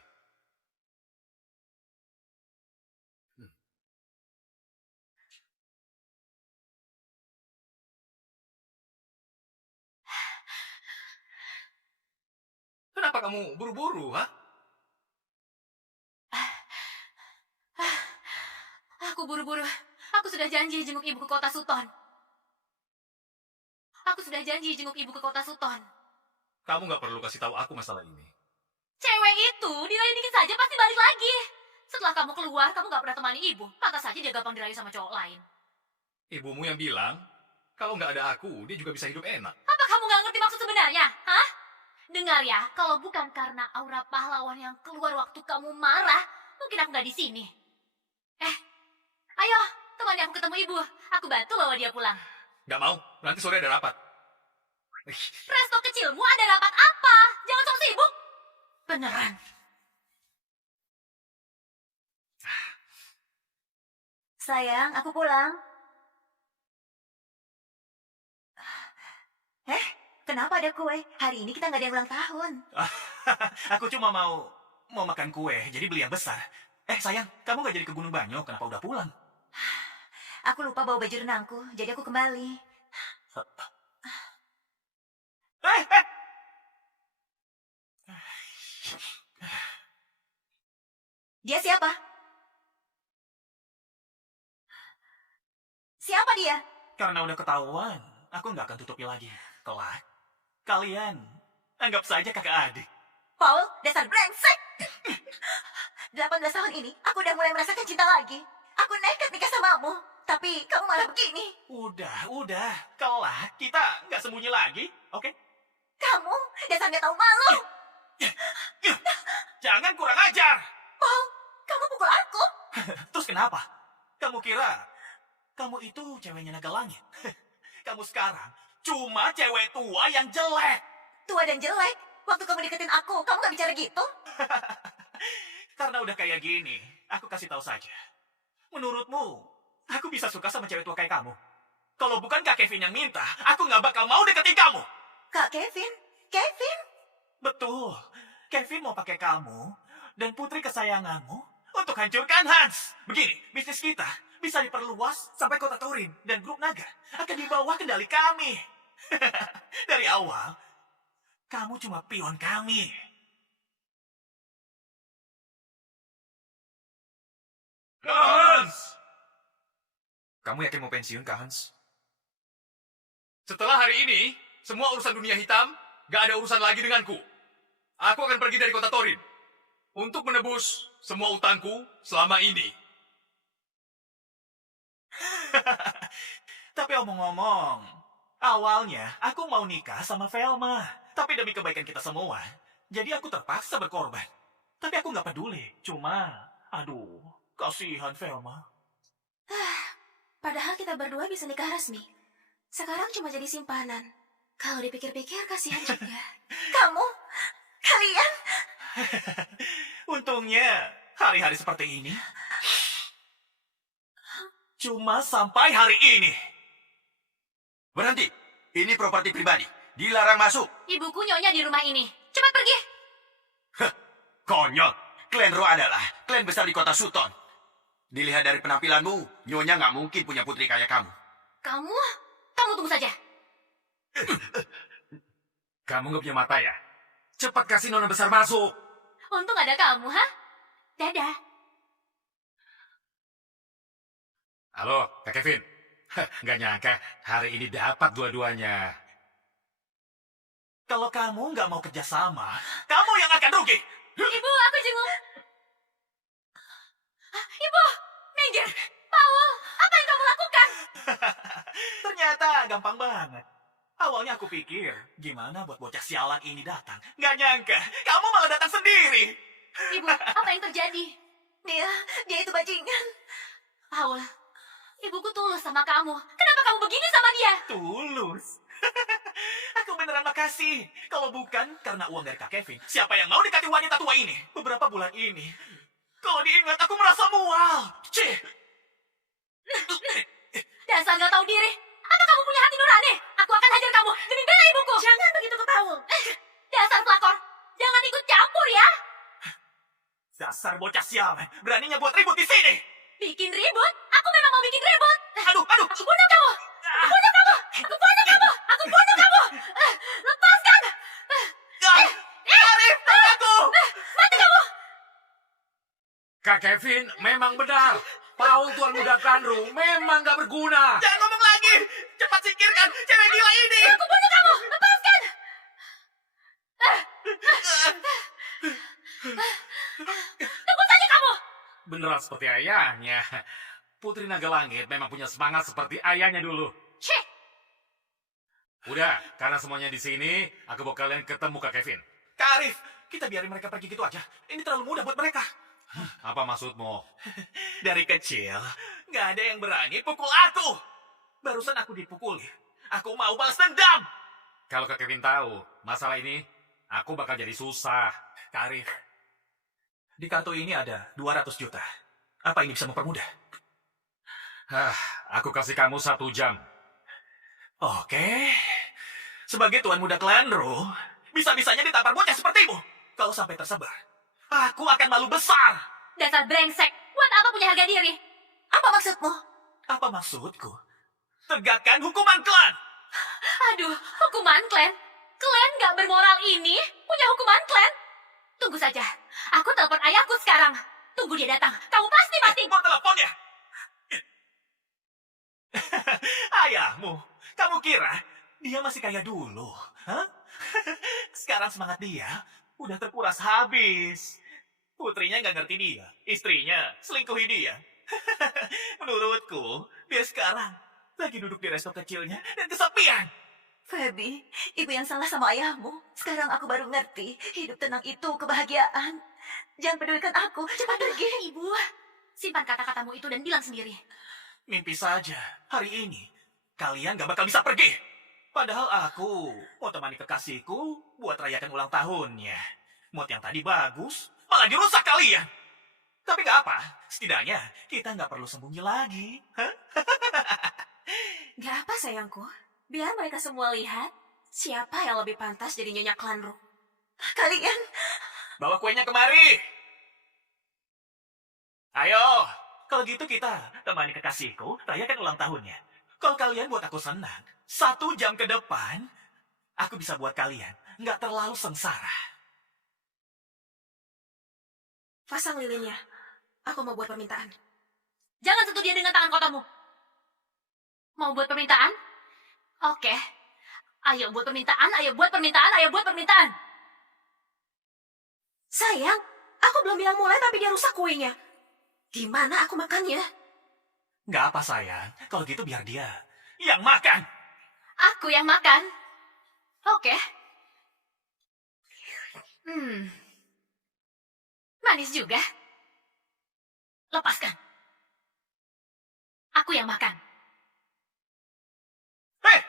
Kenapa kamu buru-buru, ha? Aku buru-buru. Aku sudah janji jenguk ibu ke kota Sutton. Aku sudah janji jenguk ibu ke kota Sutton. Kamu nggak perlu kasih tahu aku masalah ini. Cewek itu dirayu dikit saja pasti balik lagi. Setelah kamu keluar, kamu nggak pernah temani ibu. Pantas saja dia gampang dirayu sama cowok lain. Ibumu yang bilang, Kalau nggak ada aku, dia juga bisa hidup enak. Apa kamu nggak ngerti maksud sebenarnya? Hah? Dengar ya, kalau bukan karena aura pahlawan yang keluar waktu kamu marah, mungkin aku nggak di sini. Ayo, temani aku ketemu ibu. Aku bantu bawa dia pulang. Nggak mau, nanti sore ada rapat. Resto kecilmu ada rapat apa? Jangan sok sibuk. Beneran. Sayang, aku pulang. Kenapa ada kue? Hari ini kita nggak ada yang ulang tahun. Aku cuma mau makan kue, jadi beli yang besar. Sayang, kamu nggak jadi ke Gunung Banyo? Kenapa udah pulang? Aku lupa bawa baju renangku, jadi aku kembali. Dia siapa? Siapa dia? Karena udah ketahuan, aku nggak akan tutupi lagi. Kelak, kalian anggap saja kakak adik. Paul, dasar brengsek! 18 tahun ini, aku udah mulai merasakan cinta lagi. Aku nekat nikah samamu, tapi kamu malah begini. Udah. Kelak, kita nggak sembunyi lagi, oke? Kamu, dasar nggak tahu malu. Jangan kurang ajar! Paul, kamu pukul aku. Terus kenapa? Kamu kira kamu itu ceweknya naga langit? Kamu sekarang cuma cewek tua yang jelek. Tua dan jelek? Waktu kamu deketin aku, kamu gak bicara gitu? Karena udah kayak gini, aku kasih tahu saja. Menurutmu, aku bisa suka sama cewek tua kayak kamu? Kalau bukan Kak Kevin yang minta, aku nggak bakal mau deketin kamu. Kak Kevin? Kevin? Betul. Kevin mau pakai kamu dan putri kesayanganmu untuk hancurkan Hans. Begini, bisnis kita bisa diperluas sampai kota Turin dan grup naga akan di bawah kendali kami. Dari awal, kamu cuma pion kami. Hans! Kamu yakin mau pensiun, Kak Hans? Setelah hari ini, semua urusan dunia hitam gak ada urusan lagi denganku. Aku akan pergi dari kota Torin untuk menebus semua utangku selama ini. Tapi omong-ngomong, awalnya aku mau nikah sama Velma. Tapi demi kebaikan kita semua, jadi aku terpaksa berkorban. Tapi aku nggak peduli. Cuma, aduh, kasihan Velma. Padahal kita berdua bisa nikah resmi. Sekarang cuma jadi simpanan. Kalau dipikir-pikir kasihan juga. Kalian? Untungnya, hari-hari seperti ini cuma sampai hari ini. Berhenti. Ini properti pribadi. Dilarang masuk. Ibuku nyonya di rumah ini. Cepat pergi. Konyol. Klan Ro adalah klan besar di kota Sutton. Dilihat dari penampilanmu, Nyonya nggak mungkin punya putri kayak kamu. Kamu tunggu saja. Kamu nggak punya mata ya? Cepat kasih nona besar masuk. Untung ada kamu, ha? Dadah. Halo, Kak Kevin. Nggak nyangka hari ini dapat dua-duanya. Kalau kamu nggak mau kerjasama, kamu yang akan rugi. Ibu, aku jenguk. Ibu, minggir. Paul, apa yang kamu lakukan? Ternyata gampang banget. Awalnya aku pikir, gimana buat bocah sialan ini datang. Nggak nyangka, kamu malah datang sendiri. Ibu, apa yang terjadi? Dia itu bajingan. Paul, ibuku tulus sama kamu. Kenapa kamu begini sama dia? Tulus. Aku beneran makasih. Kalau bukan karena uang dari Kak Kevin, siapa yang mau dekati wanita tua ini? Beberapa bulan ini, kalau diingat aku merasa mual. Cih. Dasar gak tahu diri. Apa kamu punya hati nurani? Aku akan hajar kamu demi bela ibuku. Jangan begitu ke Paul. Dasar pelakor. Jangan ikut campur ya. Dasar bocah sialan, beraninya buat ribut di sini. Bikin ribut? Aku memang mau bikin ribut. Aduh. Aku bunuh kamu. Aku bunuh kamu. Aku bunuh kamu. Aku bunuh kamu. Lepaskan. Arif, tolong aku. Mati kamu. Kak Kevin memang benar. Paul tuan muda Kanru memang gak berguna. Jangan ngomong lagi. Cepat singkirkan cewek gila ini. Aku bunuh kamu. Lepaskan. Tunggu saja kamu. Beneran seperti ayahnya. Putri Naga Langit memang punya semangat seperti ayahnya dulu. Cih, Udah, karena semuanya di sini, aku bawa kalian ketemu Kak Kevin. Kak Arif, kita biarin mereka pergi gitu aja. Ini terlalu mudah buat mereka. Apa maksudmu? Dari kecil, nggak ada yang berani pukul aku. Barusan aku dipukuli. Aku mau balas dendam. Kalau Kak Kevin tahu masalah ini, aku bakal jadi susah. Kak Arif, di kartu ini ada 200 juta. Apa ini bisa mempermudah? Aku kasih kamu 1 jam. Oke. Sebagai tuan muda klan Ro, bisa-bisanya ditampar bocah sepertimu. Kalau sampai tersebar, aku akan malu besar. Dasar brengsek. Buat apa punya harga diri? Apa maksudmu? Apa maksudku? Tegakkan hukuman klan. Aduh, hukuman klan. Klan gak bermoral ini punya hukuman klan. Tunggu saja. Aku telepon ayahku sekarang. Tunggu dia datang. Kamu pasti mati. Mau telepon ya? Ayahmu, kamu kira dia masih kaya dulu? Hah? Sekarang semangat dia udah terkuras habis. Putrinya nggak ngerti dia, istrinya selingkuhi dia. Menurutku, dia sekarang lagi duduk di resto kecilnya dan kesepian. Feby, ibu yang salah sama ayahmu. Sekarang aku baru ngerti. Hidup tenang itu kebahagiaan. Jangan pedulikan aku. Cepat pergi. Ibu, simpan kata-katamu itu dan bilang sendiri. Mimpi saja, hari ini kalian gak bakal bisa pergi. Padahal aku mau temani kekasihku buat rayakan ulang tahunnya. Mood yang tadi bagus, malah dirusak kalian. Tapi gak apa, setidaknya kita gak perlu sembunyi lagi. Hah? Gak apa sayangku. Biar mereka semua lihat siapa yang lebih pantas jadi nyonya klan Ro. Kalian... Bawa kuenya kemari. Ayo, kalau gitu kita temani kekasihku rayakan ulang tahunnya. Kalau kalian buat aku senang, 1 jam ke depan, aku bisa buat kalian nggak terlalu sengsara. Pasang lilinnya. Aku mau buat permintaan. Jangan sentuh dia dengan tangan kotormu. Mau buat permintaan? Oke. Ayo buat permintaan, ayo buat permintaan, ayo buat permintaan. Sayang, aku belum bilang mulai tapi dia rusak kuenya. Gimana aku makannya? Nggak apa sayang, kalau gitu biar dia yang makan. Aku yang makan. Oke. Manis juga. Lepaskan. Aku yang makan. Hei!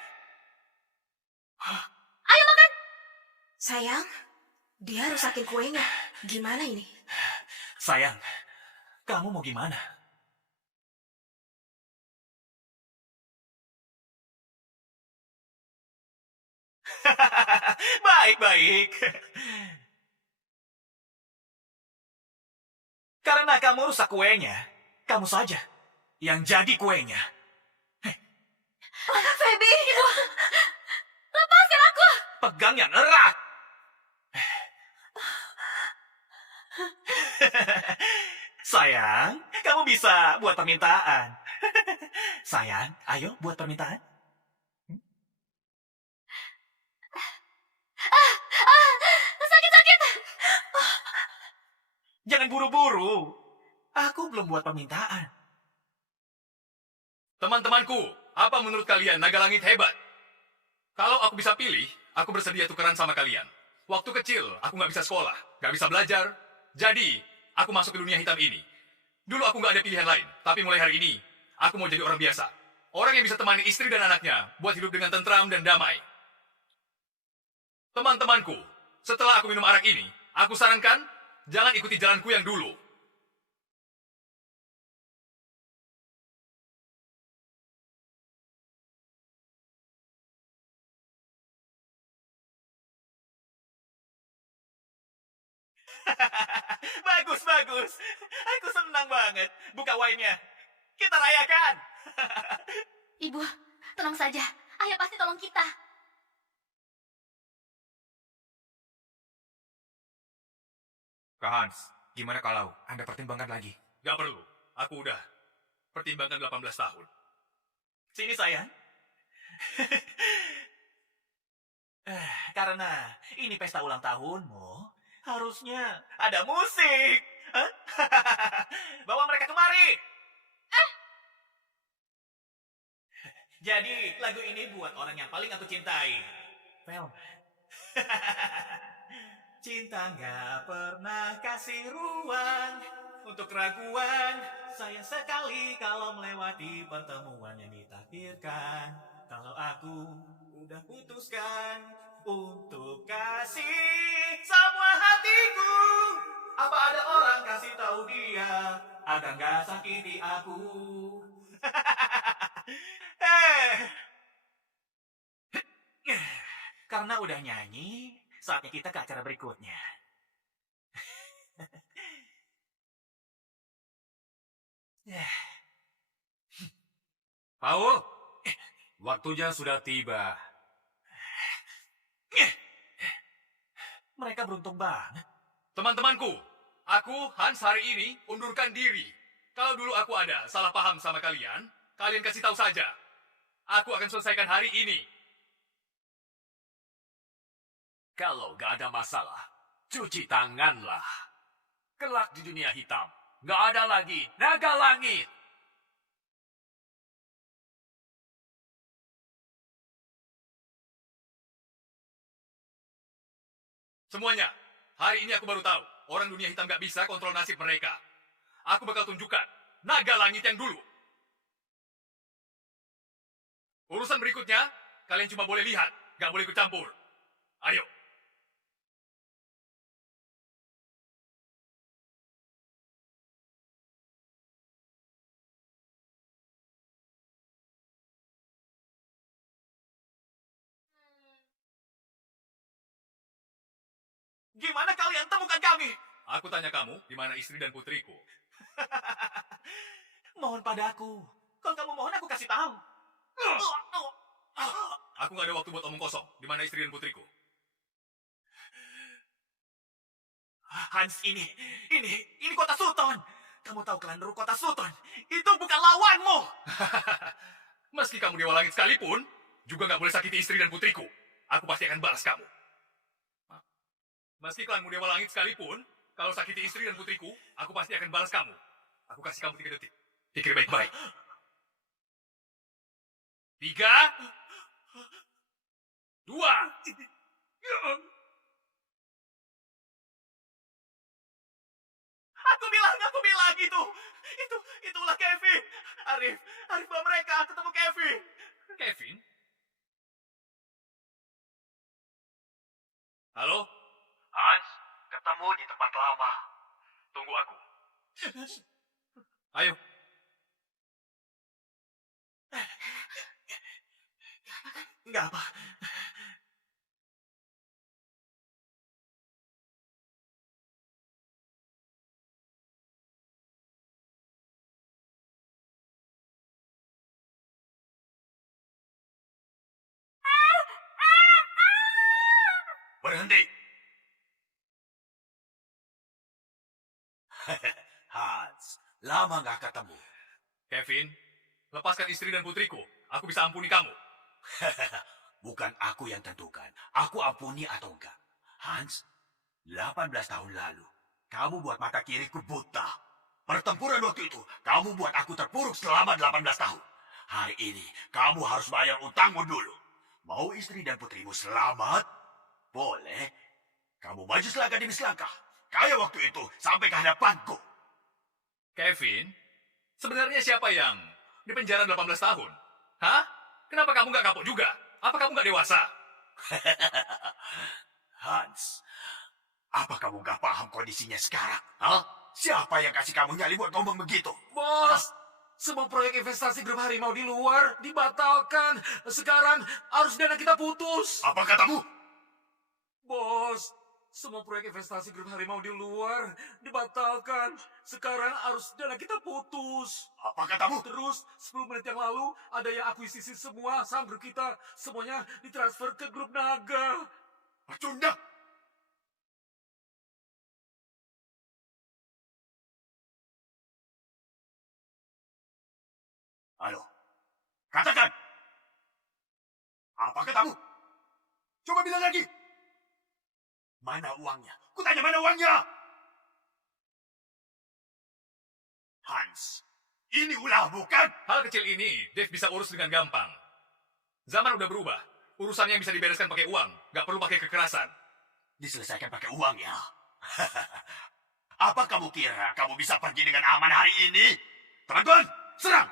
Ayo makan. Sayang, dia rusakin kuenya. Gimana ini? Sayang, kamu mau gimana? Baik-baik. Karena kamu rusak kuenya, kamu saja yang jadi kuenya. Feby! Lepaskan aku. Pegang yang erat. Sayang, kamu bisa buat permintaan. Sayang, ayo buat permintaan. Sakit-sakit. Jangan buru-buru. Aku belum buat permintaan. Teman-temanku, apa menurut kalian naga langit hebat? Kalau aku bisa pilih, aku bersedia tukeran sama kalian. Waktu kecil, aku nggak bisa sekolah, nggak bisa belajar. Jadi, aku masuk ke dunia hitam ini. Dulu aku nggak ada pilihan lain, tapi mulai hari ini, aku mau jadi orang biasa. Orang yang bisa temani istri dan anaknya buat hidup dengan tentram dan damai. Teman-temanku, setelah aku minum arak ini, aku sarankan, jangan ikuti jalanku yang dulu. Bagus, bagus. Aku senang banget. Buka wine-nya. Kita rayakan. Ibu, tenang saja. Ayah pasti tolong kita. Kak Hans, gimana kalau Anda pertimbangkan lagi? Gak perlu, aku udah pertimbangkan 18 tahun. Sini sayang. Karena ini pesta ulang tahunmu, harusnya ada musik. Hah? Bawa mereka kemari. Jadi, lagu ini buat orang yang paling aku cintai. Well. Cinta nggak pernah kasih ruang untuk keraguan. Sayang sekali kalau melewati pertemuan yang ditakdirkan. Kalau aku udah putuskan untuk kasih semua hatiku, apa ada orang kasih tahu dia agar nggak sakiti aku? Karena udah nyanyi, saatnya kita ke acara berikutnya. Paul, waktunya sudah tiba. Mereka beruntung banget. Teman-temanku, aku, Hans, hari ini undurkan diri. Kalau dulu aku ada salah paham sama kalian, kalian kasih tahu saja. Aku akan selesaikan hari ini. Kalau gak ada masalah, cuci tanganlah. Kelak di dunia hitam, gak ada lagi naga langit. Semuanya, hari ini aku baru tahu, orang dunia hitam gak bisa kontrol nasib mereka. Aku bakal tunjukkan naga langit yang dulu. Urusan berikutnya, kalian cuma boleh lihat, gak boleh ikut campur. Ayo. Gimana kalian temukan kami? Aku tanya kamu, di mana istri dan putriku? Mohon padaku. Kalau kamu mohon, aku kasih tahu. Aku gak ada waktu buat omong kosong. Di mana istri dan putriku? Hans, ini kota Sultan. Kamu tahu klan kota Sultan? Itu bukan lawanmu. Meski kamu dewa langit sekalipun, juga gak boleh sakiti istri dan putriku. Aku pasti akan balas kamu. Meski klanmu dewa langit sekalipun, kalau sakiti istri dan putriku, aku pasti akan balas kamu. Aku kasih kamu 3 detik. Pikir baik-baik. 3, 2. Aku bilang itulah Kevin. Arif bawa mereka ketemu Kevin. Kevin? Halo? Hans, ketemu di tempat lama. Tunggu aku. Ayo. Enggak apa. Berhenti. Hans, lama nggak ketemu. Kevin, lepaskan istri dan putriku. Aku bisa ampuni kamu. Bukan aku yang tentukan. Aku ampuni atau enggak. Hans, 18 tahun lalu, kamu buat mata kiriku buta. Pertempuran waktu itu, kamu buat aku terpuruk selama 18 tahun. Hari ini, kamu harus bayar utangmu dulu. Mau istri dan putrimu selamat? Boleh. Kamu maju selangkah demi selangkah. Kayak waktu itu, sampai ke hadapanku. Kevin, sebenarnya siapa yang di penjara 18 tahun? Hah? Kenapa kamu nggak kapok juga? Apa kamu nggak dewasa? Hans, apa kamu nggak paham kondisinya sekarang? Hah? Siapa yang kasih kamu nyali buat ngomong begitu? Bos, semua proyek investasi grup harimau di luar dibatalkan. Sekarang arus dana kita putus. Apa katamu? Bos, semua proyek investasi grup harimau di luar dibatalkan. Sekarang arus dana kita putus. Apa katamu? Terus 10 menit yang lalu ada yang akuisisi semua saham grup kita. Semuanya ditransfer ke grup Naga. Pecundang! Halo, katakan. Apa katamu? Coba bilang lagi. Mana uangnya? Kutanya mana uangnya? Hans, ini ulah bukan? Hal kecil ini, Dave bisa urus dengan gampang. Zaman udah berubah. Urusannya yang bisa dibereskan pakai uang, nggak perlu pakai kekerasan. Diselesaikan pakai uang ya? Apa kamu kira kamu bisa pergi dengan aman hari ini? Dragon, serang!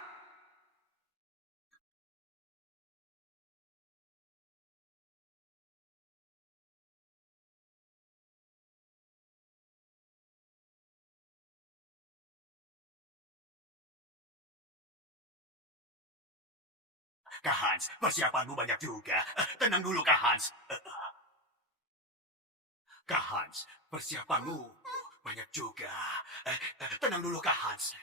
Kak Hans, persiapanmu banyak juga. Tenang dulu, Kak Hans. Kak Hans, persiapanmu banyak juga. Tenang dulu, Kak Hans.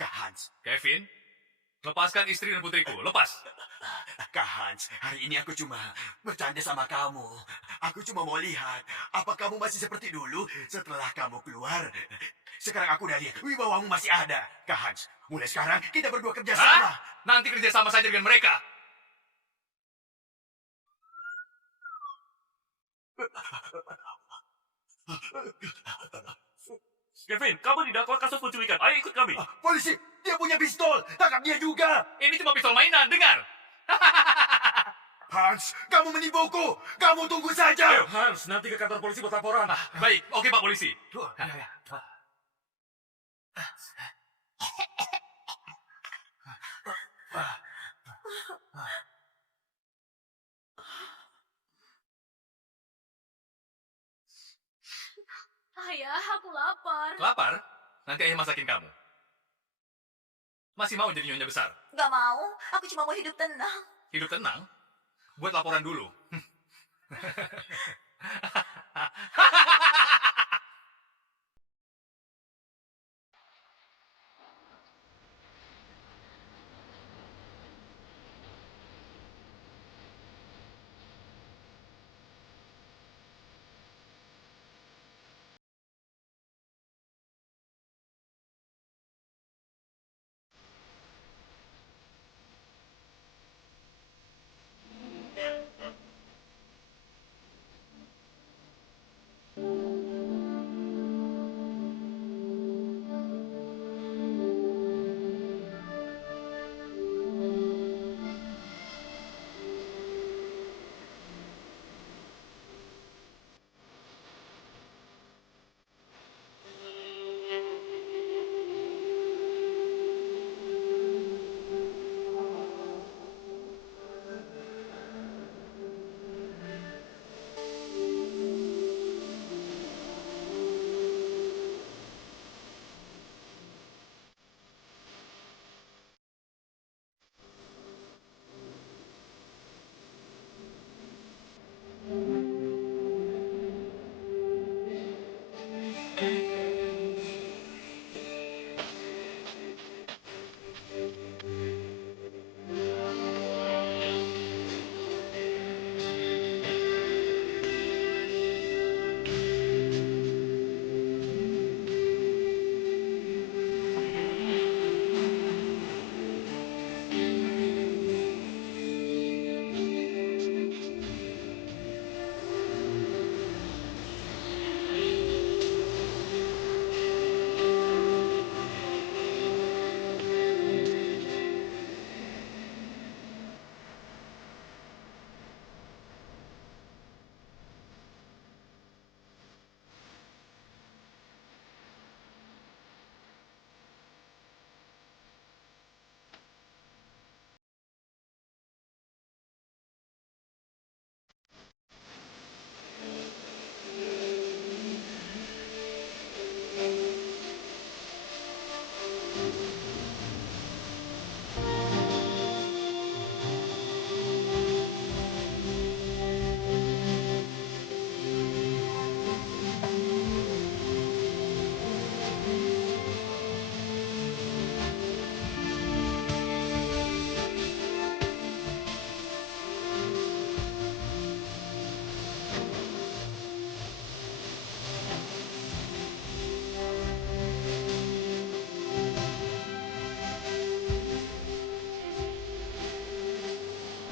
Kak Hans. Kevin, lepaskan istri dan putriku. Lepas. Kak Hans, hari ini aku cuma bercanda sama kamu. Aku cuma mau lihat, apa kamu masih seperti dulu setelah kamu keluar. Sekarang aku udah lihat, wibawamu masih ada. Kak Hans, mulai sekarang kita berdua kerja sama. Nanti kerja sama saja dengan mereka. Kevin, kamu didakwa kasus penculikan. Ayo ikut kami. Polisi, dia punya pistol. Tangkap dia juga. Ini cuma pistol mainan, dengar. Hans, kamu menipuku. Kamu tunggu saja. Ayo, Hans, nanti ke kantor polisi buat laporan. Baik, oke Pak Polisi. Ayah, aku lapar. Lapar? Nanti ayah masakin kamu. Masih mau jadi nyonya besar? Gak mau, aku cuma mau hidup tenang. Hidup tenang? Buat laporan dulu.